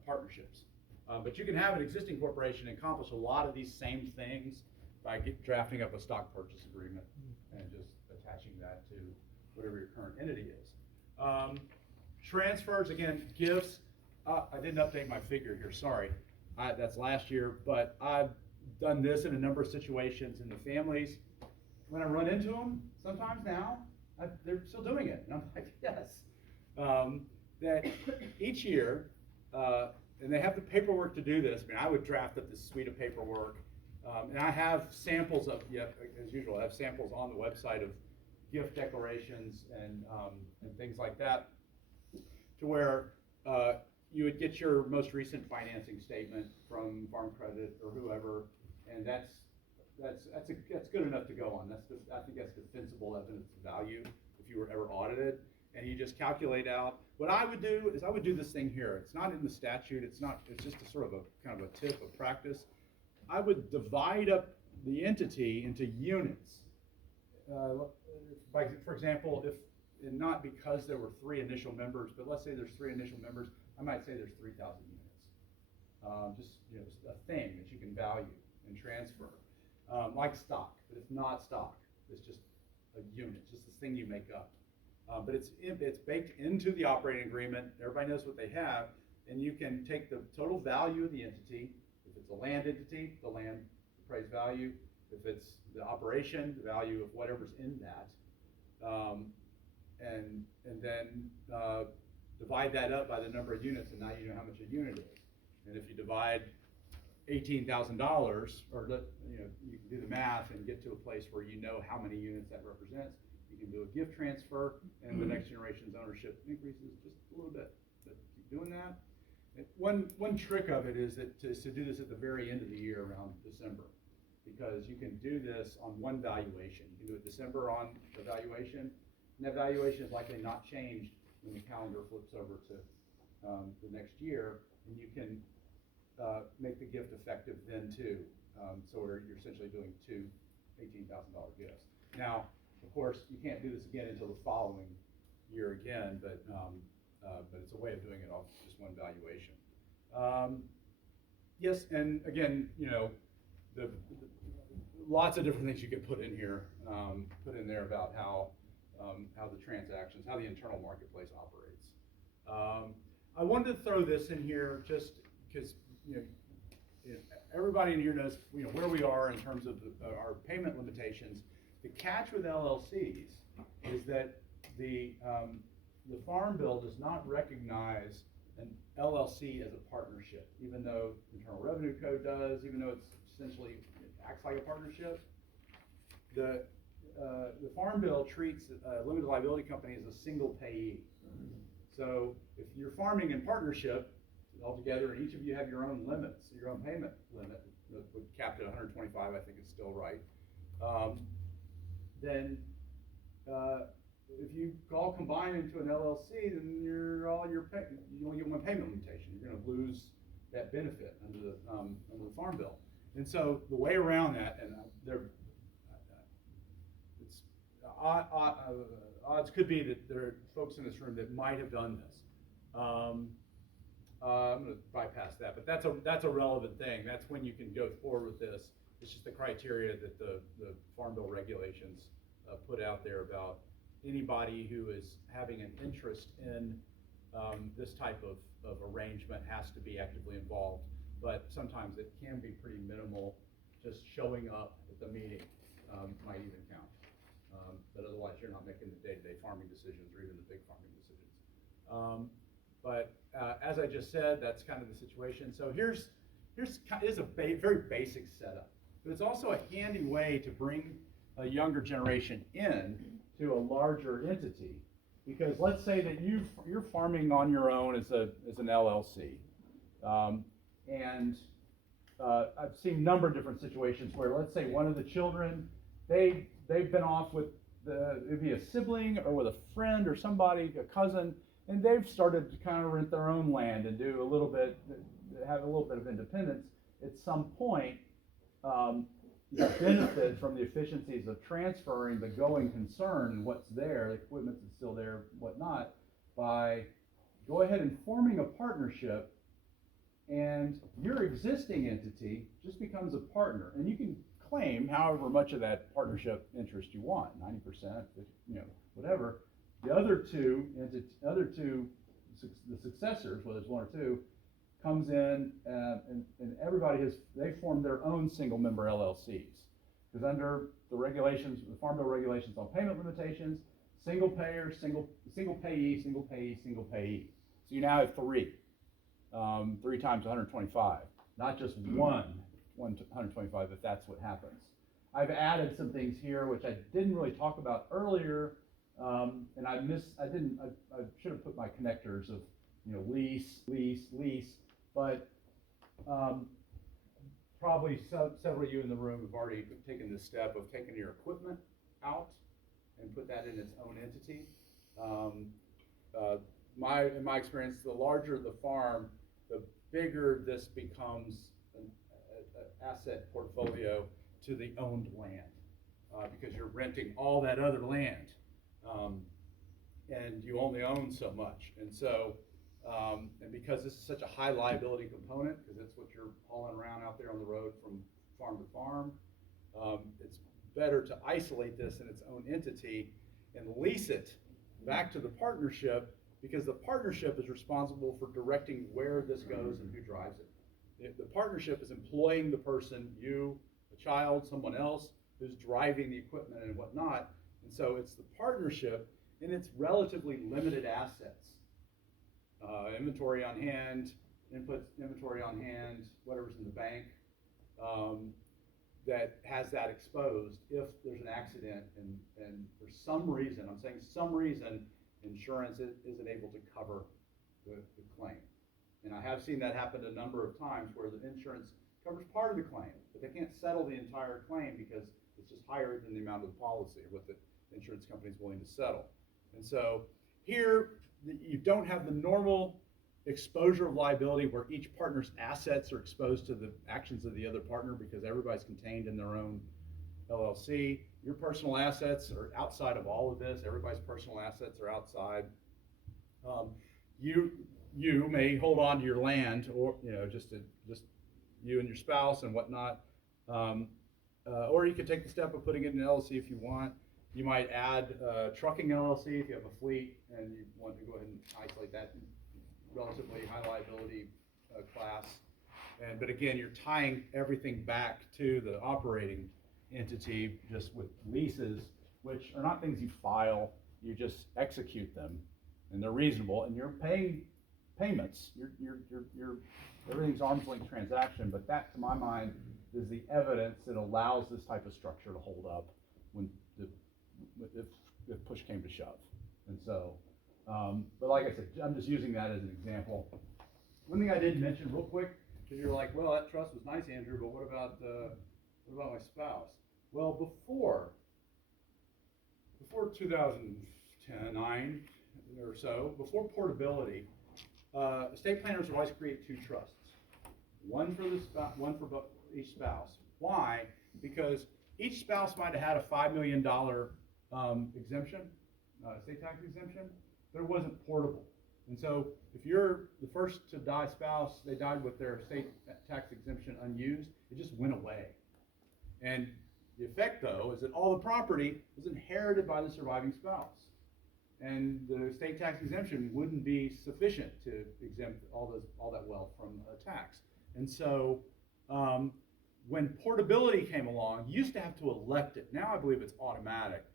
partnerships. But you can have an existing corporation and accomplish a lot of these same things by drafting up a stock purchase agreement and just attaching that to whatever your current entity is. Transfers, again, gifts. I didn't update my figure here, sorry. That's last year, but I've done this in a number of situations in the families. When I run into them, sometimes now, they're still doing it, and I'm like, yes. That each year, and they have the paperwork to do this. I mean, I would draft up this suite of paperwork, and I have samples of, as usual, I have samples on the website of gift declarations and things like that, to where you would get your most recent financing statement from Farm Credit or whoever, and that's good enough to go on. I think that's defensible evidence of value if you were ever audited. And you just calculate out. What I would do is I would do this thing here. It's not in the statute. It's just a sort of a kind of a tip of practice. I would divide up the entity into units. For example, and not because there were 3 initial members, but let's say there's 3 initial members, I might say there's 3,000 units. Just a thing that you can value and transfer, like stock. But it's not stock. It's just a unit. It's just this thing you make up. But it's baked into the operating agreement. Everybody knows what they have, and you can take the total value of the entity. If it's a land entity, the land appraised value. If it's the operation, the value of whatever's in that, and then divide that up by the number of units, and now you know how much a unit is. And if you divide $18,000, or you can do the math and get to a place where you know how many units that represents. You can do a gift transfer, and the next generation's ownership increases just a little bit. But keep doing that. And one trick of it is to do this at the very end of the year, around December, because you can do this on one valuation. You can do it December on the valuation, and that valuation is likely not changed when the calendar flips over to the next year, and you can make the gift effective then too. So you're essentially doing 2 $18,000 gifts. Now, of course, you can't do this again until the following year again, but it's a way of doing it off just one valuation. Yes, and again, the lots of different things you can put in here, about how the transactions, how the internal marketplace operates. I wanted to throw this in here just because everybody in here knows where we are in terms of our payment limitations. The catch with LLCs is that the Farm Bill does not recognize an LLC as a partnership, even though the Internal Revenue Code does, even though it acts like a partnership. The Farm Bill treats a limited liability company as a single payee. So if you're farming in partnership altogether, and each of you have your own limits, your own payment limit, capped at 125, I think is still right. Then if you all combine into an LLC, then you only get one payment limitation. You're going to lose that benefit under the Farm Bill. And so the way around that, and odds could be that there are folks in this room that might have done this. I'm going to bypass that, but that's a relevant thing. That's when you can go forward with this. It's just the criteria that the Farm Bill regulations put out there about anybody who is having an interest in this type of arrangement has to be actively involved. But sometimes it can be pretty minimal. Just showing up at the meeting might even count. But otherwise, you're not making the day-to-day farming decisions or even the big farming decisions. But as I just said, that's kind of the situation. So here's a very basic setup, but it's also a handy way to bring a younger generation in to a larger entity. Because let's say that you're farming on your own as an LLC, and I've seen a number of different situations where, let's say, one of the children they've been off with it'd be a sibling or with a friend or somebody, a cousin, and they've started to kind of rent their own land and do have a little bit of independence. At some point, you benefit from the efficiencies of transferring the going concern and what's there, the equipment that's still there, whatnot, by go ahead and forming a partnership, and your existing entity just becomes a partner, and you can claim however much of that partnership interest you want, 90%, whatever. The other two, the successors, whether it's one or two, comes in and everybody they form their own single member LLCs. Because under the regulations, the Farm Bill regulations on payment limitations, single payer, single payee, single payee, single payee. So you now have three times 125, not just one 125 if that's what happens. I've added some things here which I didn't really talk about earlier, and I should have put my connectors of lease, but probably several of you in the room have already taken the step of taking your equipment out and put that in its own entity. In my experience, the larger the farm, the bigger this becomes an asset portfolio to the owned land, because you're renting all that other land, and you only own so much. And so, and because this is such a high liability component, because that's what you're hauling around out there on the road from farm to farm, it's better to isolate this in its own entity and lease it back to the partnership, because the partnership is responsible for directing where this goes and who drives it. The partnership is employing the person, you, a child, someone else, who's driving the equipment and whatnot. And so it's the partnership and its relatively limited assets. Inventory on hand, inventory on hand, whatever's in the bank, that has that exposed if there's an accident and for some reason, I'm saying some reason, insurance isn't able to cover the claim. And I have seen that happen a number of times where the insurance covers part of the claim, but they can't settle the entire claim because it's just higher than the amount of the policy or what the insurance company is willing to settle. And so here, you don't have the normal exposure of liability where each partner's assets are exposed to the actions of the other partner because everybody's contained in their own LLC. Your personal assets are outside of all of this. Everybody's personal assets are outside. You may hold on to your land, or just you and your spouse and whatnot, or you could take the step of putting it in an LLC if you want. You might add trucking LLC if you have a fleet and you want to go ahead and isolate that relatively high liability class. But again, you're tying everything back to the operating entity just with leases, which are not things you file, you just execute them, and they're reasonable, and you're paying payments. You're everything's arm's length transaction, but that, to my mind, is the evidence that allows this type of structure to hold up when if push came to shove. And so, but like I said, I'm just using that as an example. One thing I didn't mention real quick, because you're like, well, that trust was nice, Andrew, but what about my spouse? Well, before 2010, 9 or so, before portability, estate planners would always create two trusts, one for each spouse. Why? Because each spouse might have had a $5 million exemption, estate tax exemption, but it wasn't portable. And so if you're the first to die spouse, they died with their estate tax exemption unused, it just went away. And the effect, though, is that all the property was inherited by the surviving spouse. And the estate tax exemption wouldn't be sufficient to exempt all that wealth from a tax. And so when portability came along, you used to have to elect it. Now I believe it's automatic.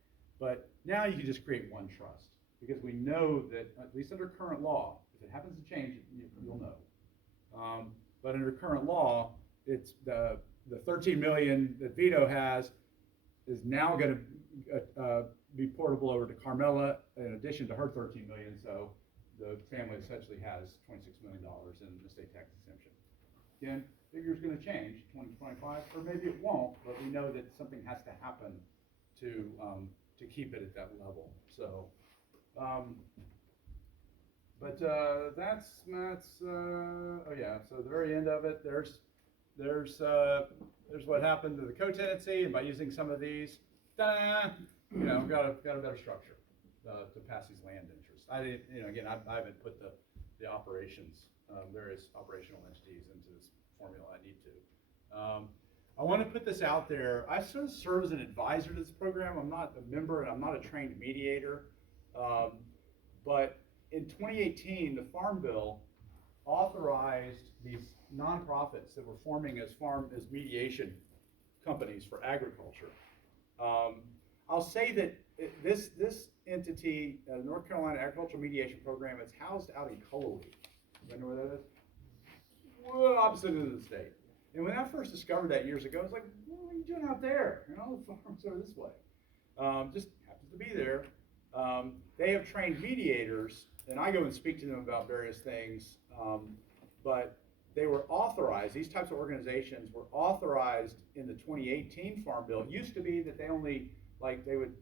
But now you can just create one trust, because we know that, at least under current law, if it happens to change, you'll know. But under current law, it's the 13 million that Vito has is now going to be portable over to Carmela in addition to her 13 million. So the family essentially has $26 million in estate tax exemption. Again, figure's going to change 2025, or maybe it won't, but we know that something has to happen to keep it at that level. So, that's oh yeah. So the very end of it, there's what happened to the co-tenancy, and by using some of these, got a better structure to pass these land interests. I didn't, again, I haven't put the operations, various operational entities into this formula. I need to. I want to put this out there. I sort of serve as an advisor to this program. I'm not a member, and I'm not a trained mediator. But in 2018, the Farm Bill authorized these nonprofits that were forming as mediation companies for agriculture. I'll say that this entity, North Carolina Agricultural Mediation Program, is housed out in Cullowhee. You know where that is? Well, opposite end of the state. And when I first discovered that years ago, I was like, what are you doing out there? The farms are this way. Just happens to be there. They have trained mediators, and I go and speak to them about various things, but they were authorized, these types of organizations were authorized in the 2018 Farm Bill. It used to be that they only, they would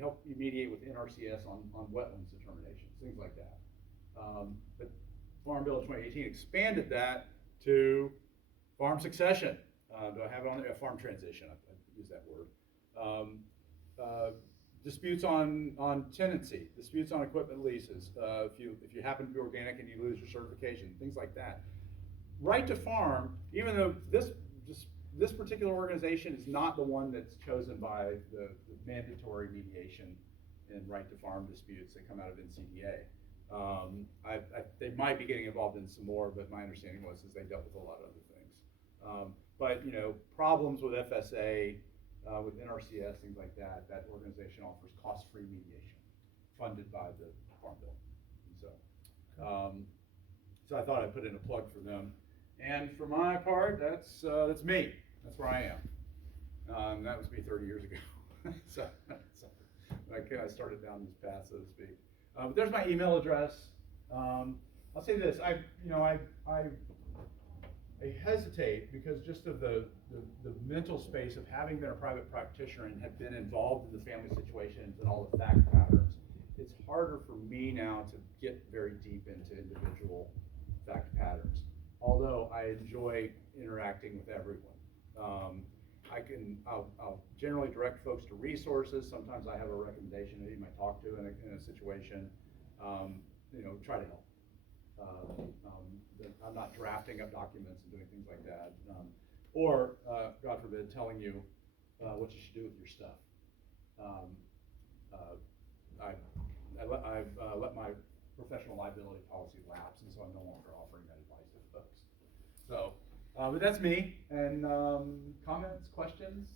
help you mediate with NRCS on wetlands determinations, things like that. But Farm Bill in 2018 expanded that to farm succession. Do I have it on there? Farm transition, I use that word. Disputes on tenancy, disputes on equipment leases, if you happen to be organic and you lose your certification, things like that. Right to farm, even though this particular organization is not the one that's chosen by the mandatory mediation and right to farm disputes that come out of NCDA. They might be getting involved in some more, but my understanding was they dealt with a lot of other things. But problems with FSA, with NRCS, things like that, that organization offers cost-free mediation, funded by the Farm Bill. And so I thought I'd put in a plug for them. And for my part, that's me. That's where I am. That was me 30 years ago. so I started down this path, so to speak. But there's my email address. I'll say this: I hesitate because just of the mental space of having been a private practitioner and have been involved in the family situations and all the fact patterns. It's harder for me now to get very deep into individual fact patterns, although I enjoy interacting with everyone. I'll generally direct folks to resources. Sometimes I have a recommendation that you might talk to in a situation. Try to help. I'm not drafting up documents and doing things like that, or God forbid, telling you what you should do with your stuff. I've let my professional liability policy lapse, and so I'm no longer offering that advice to folks. So, but that's me. And comments, questions?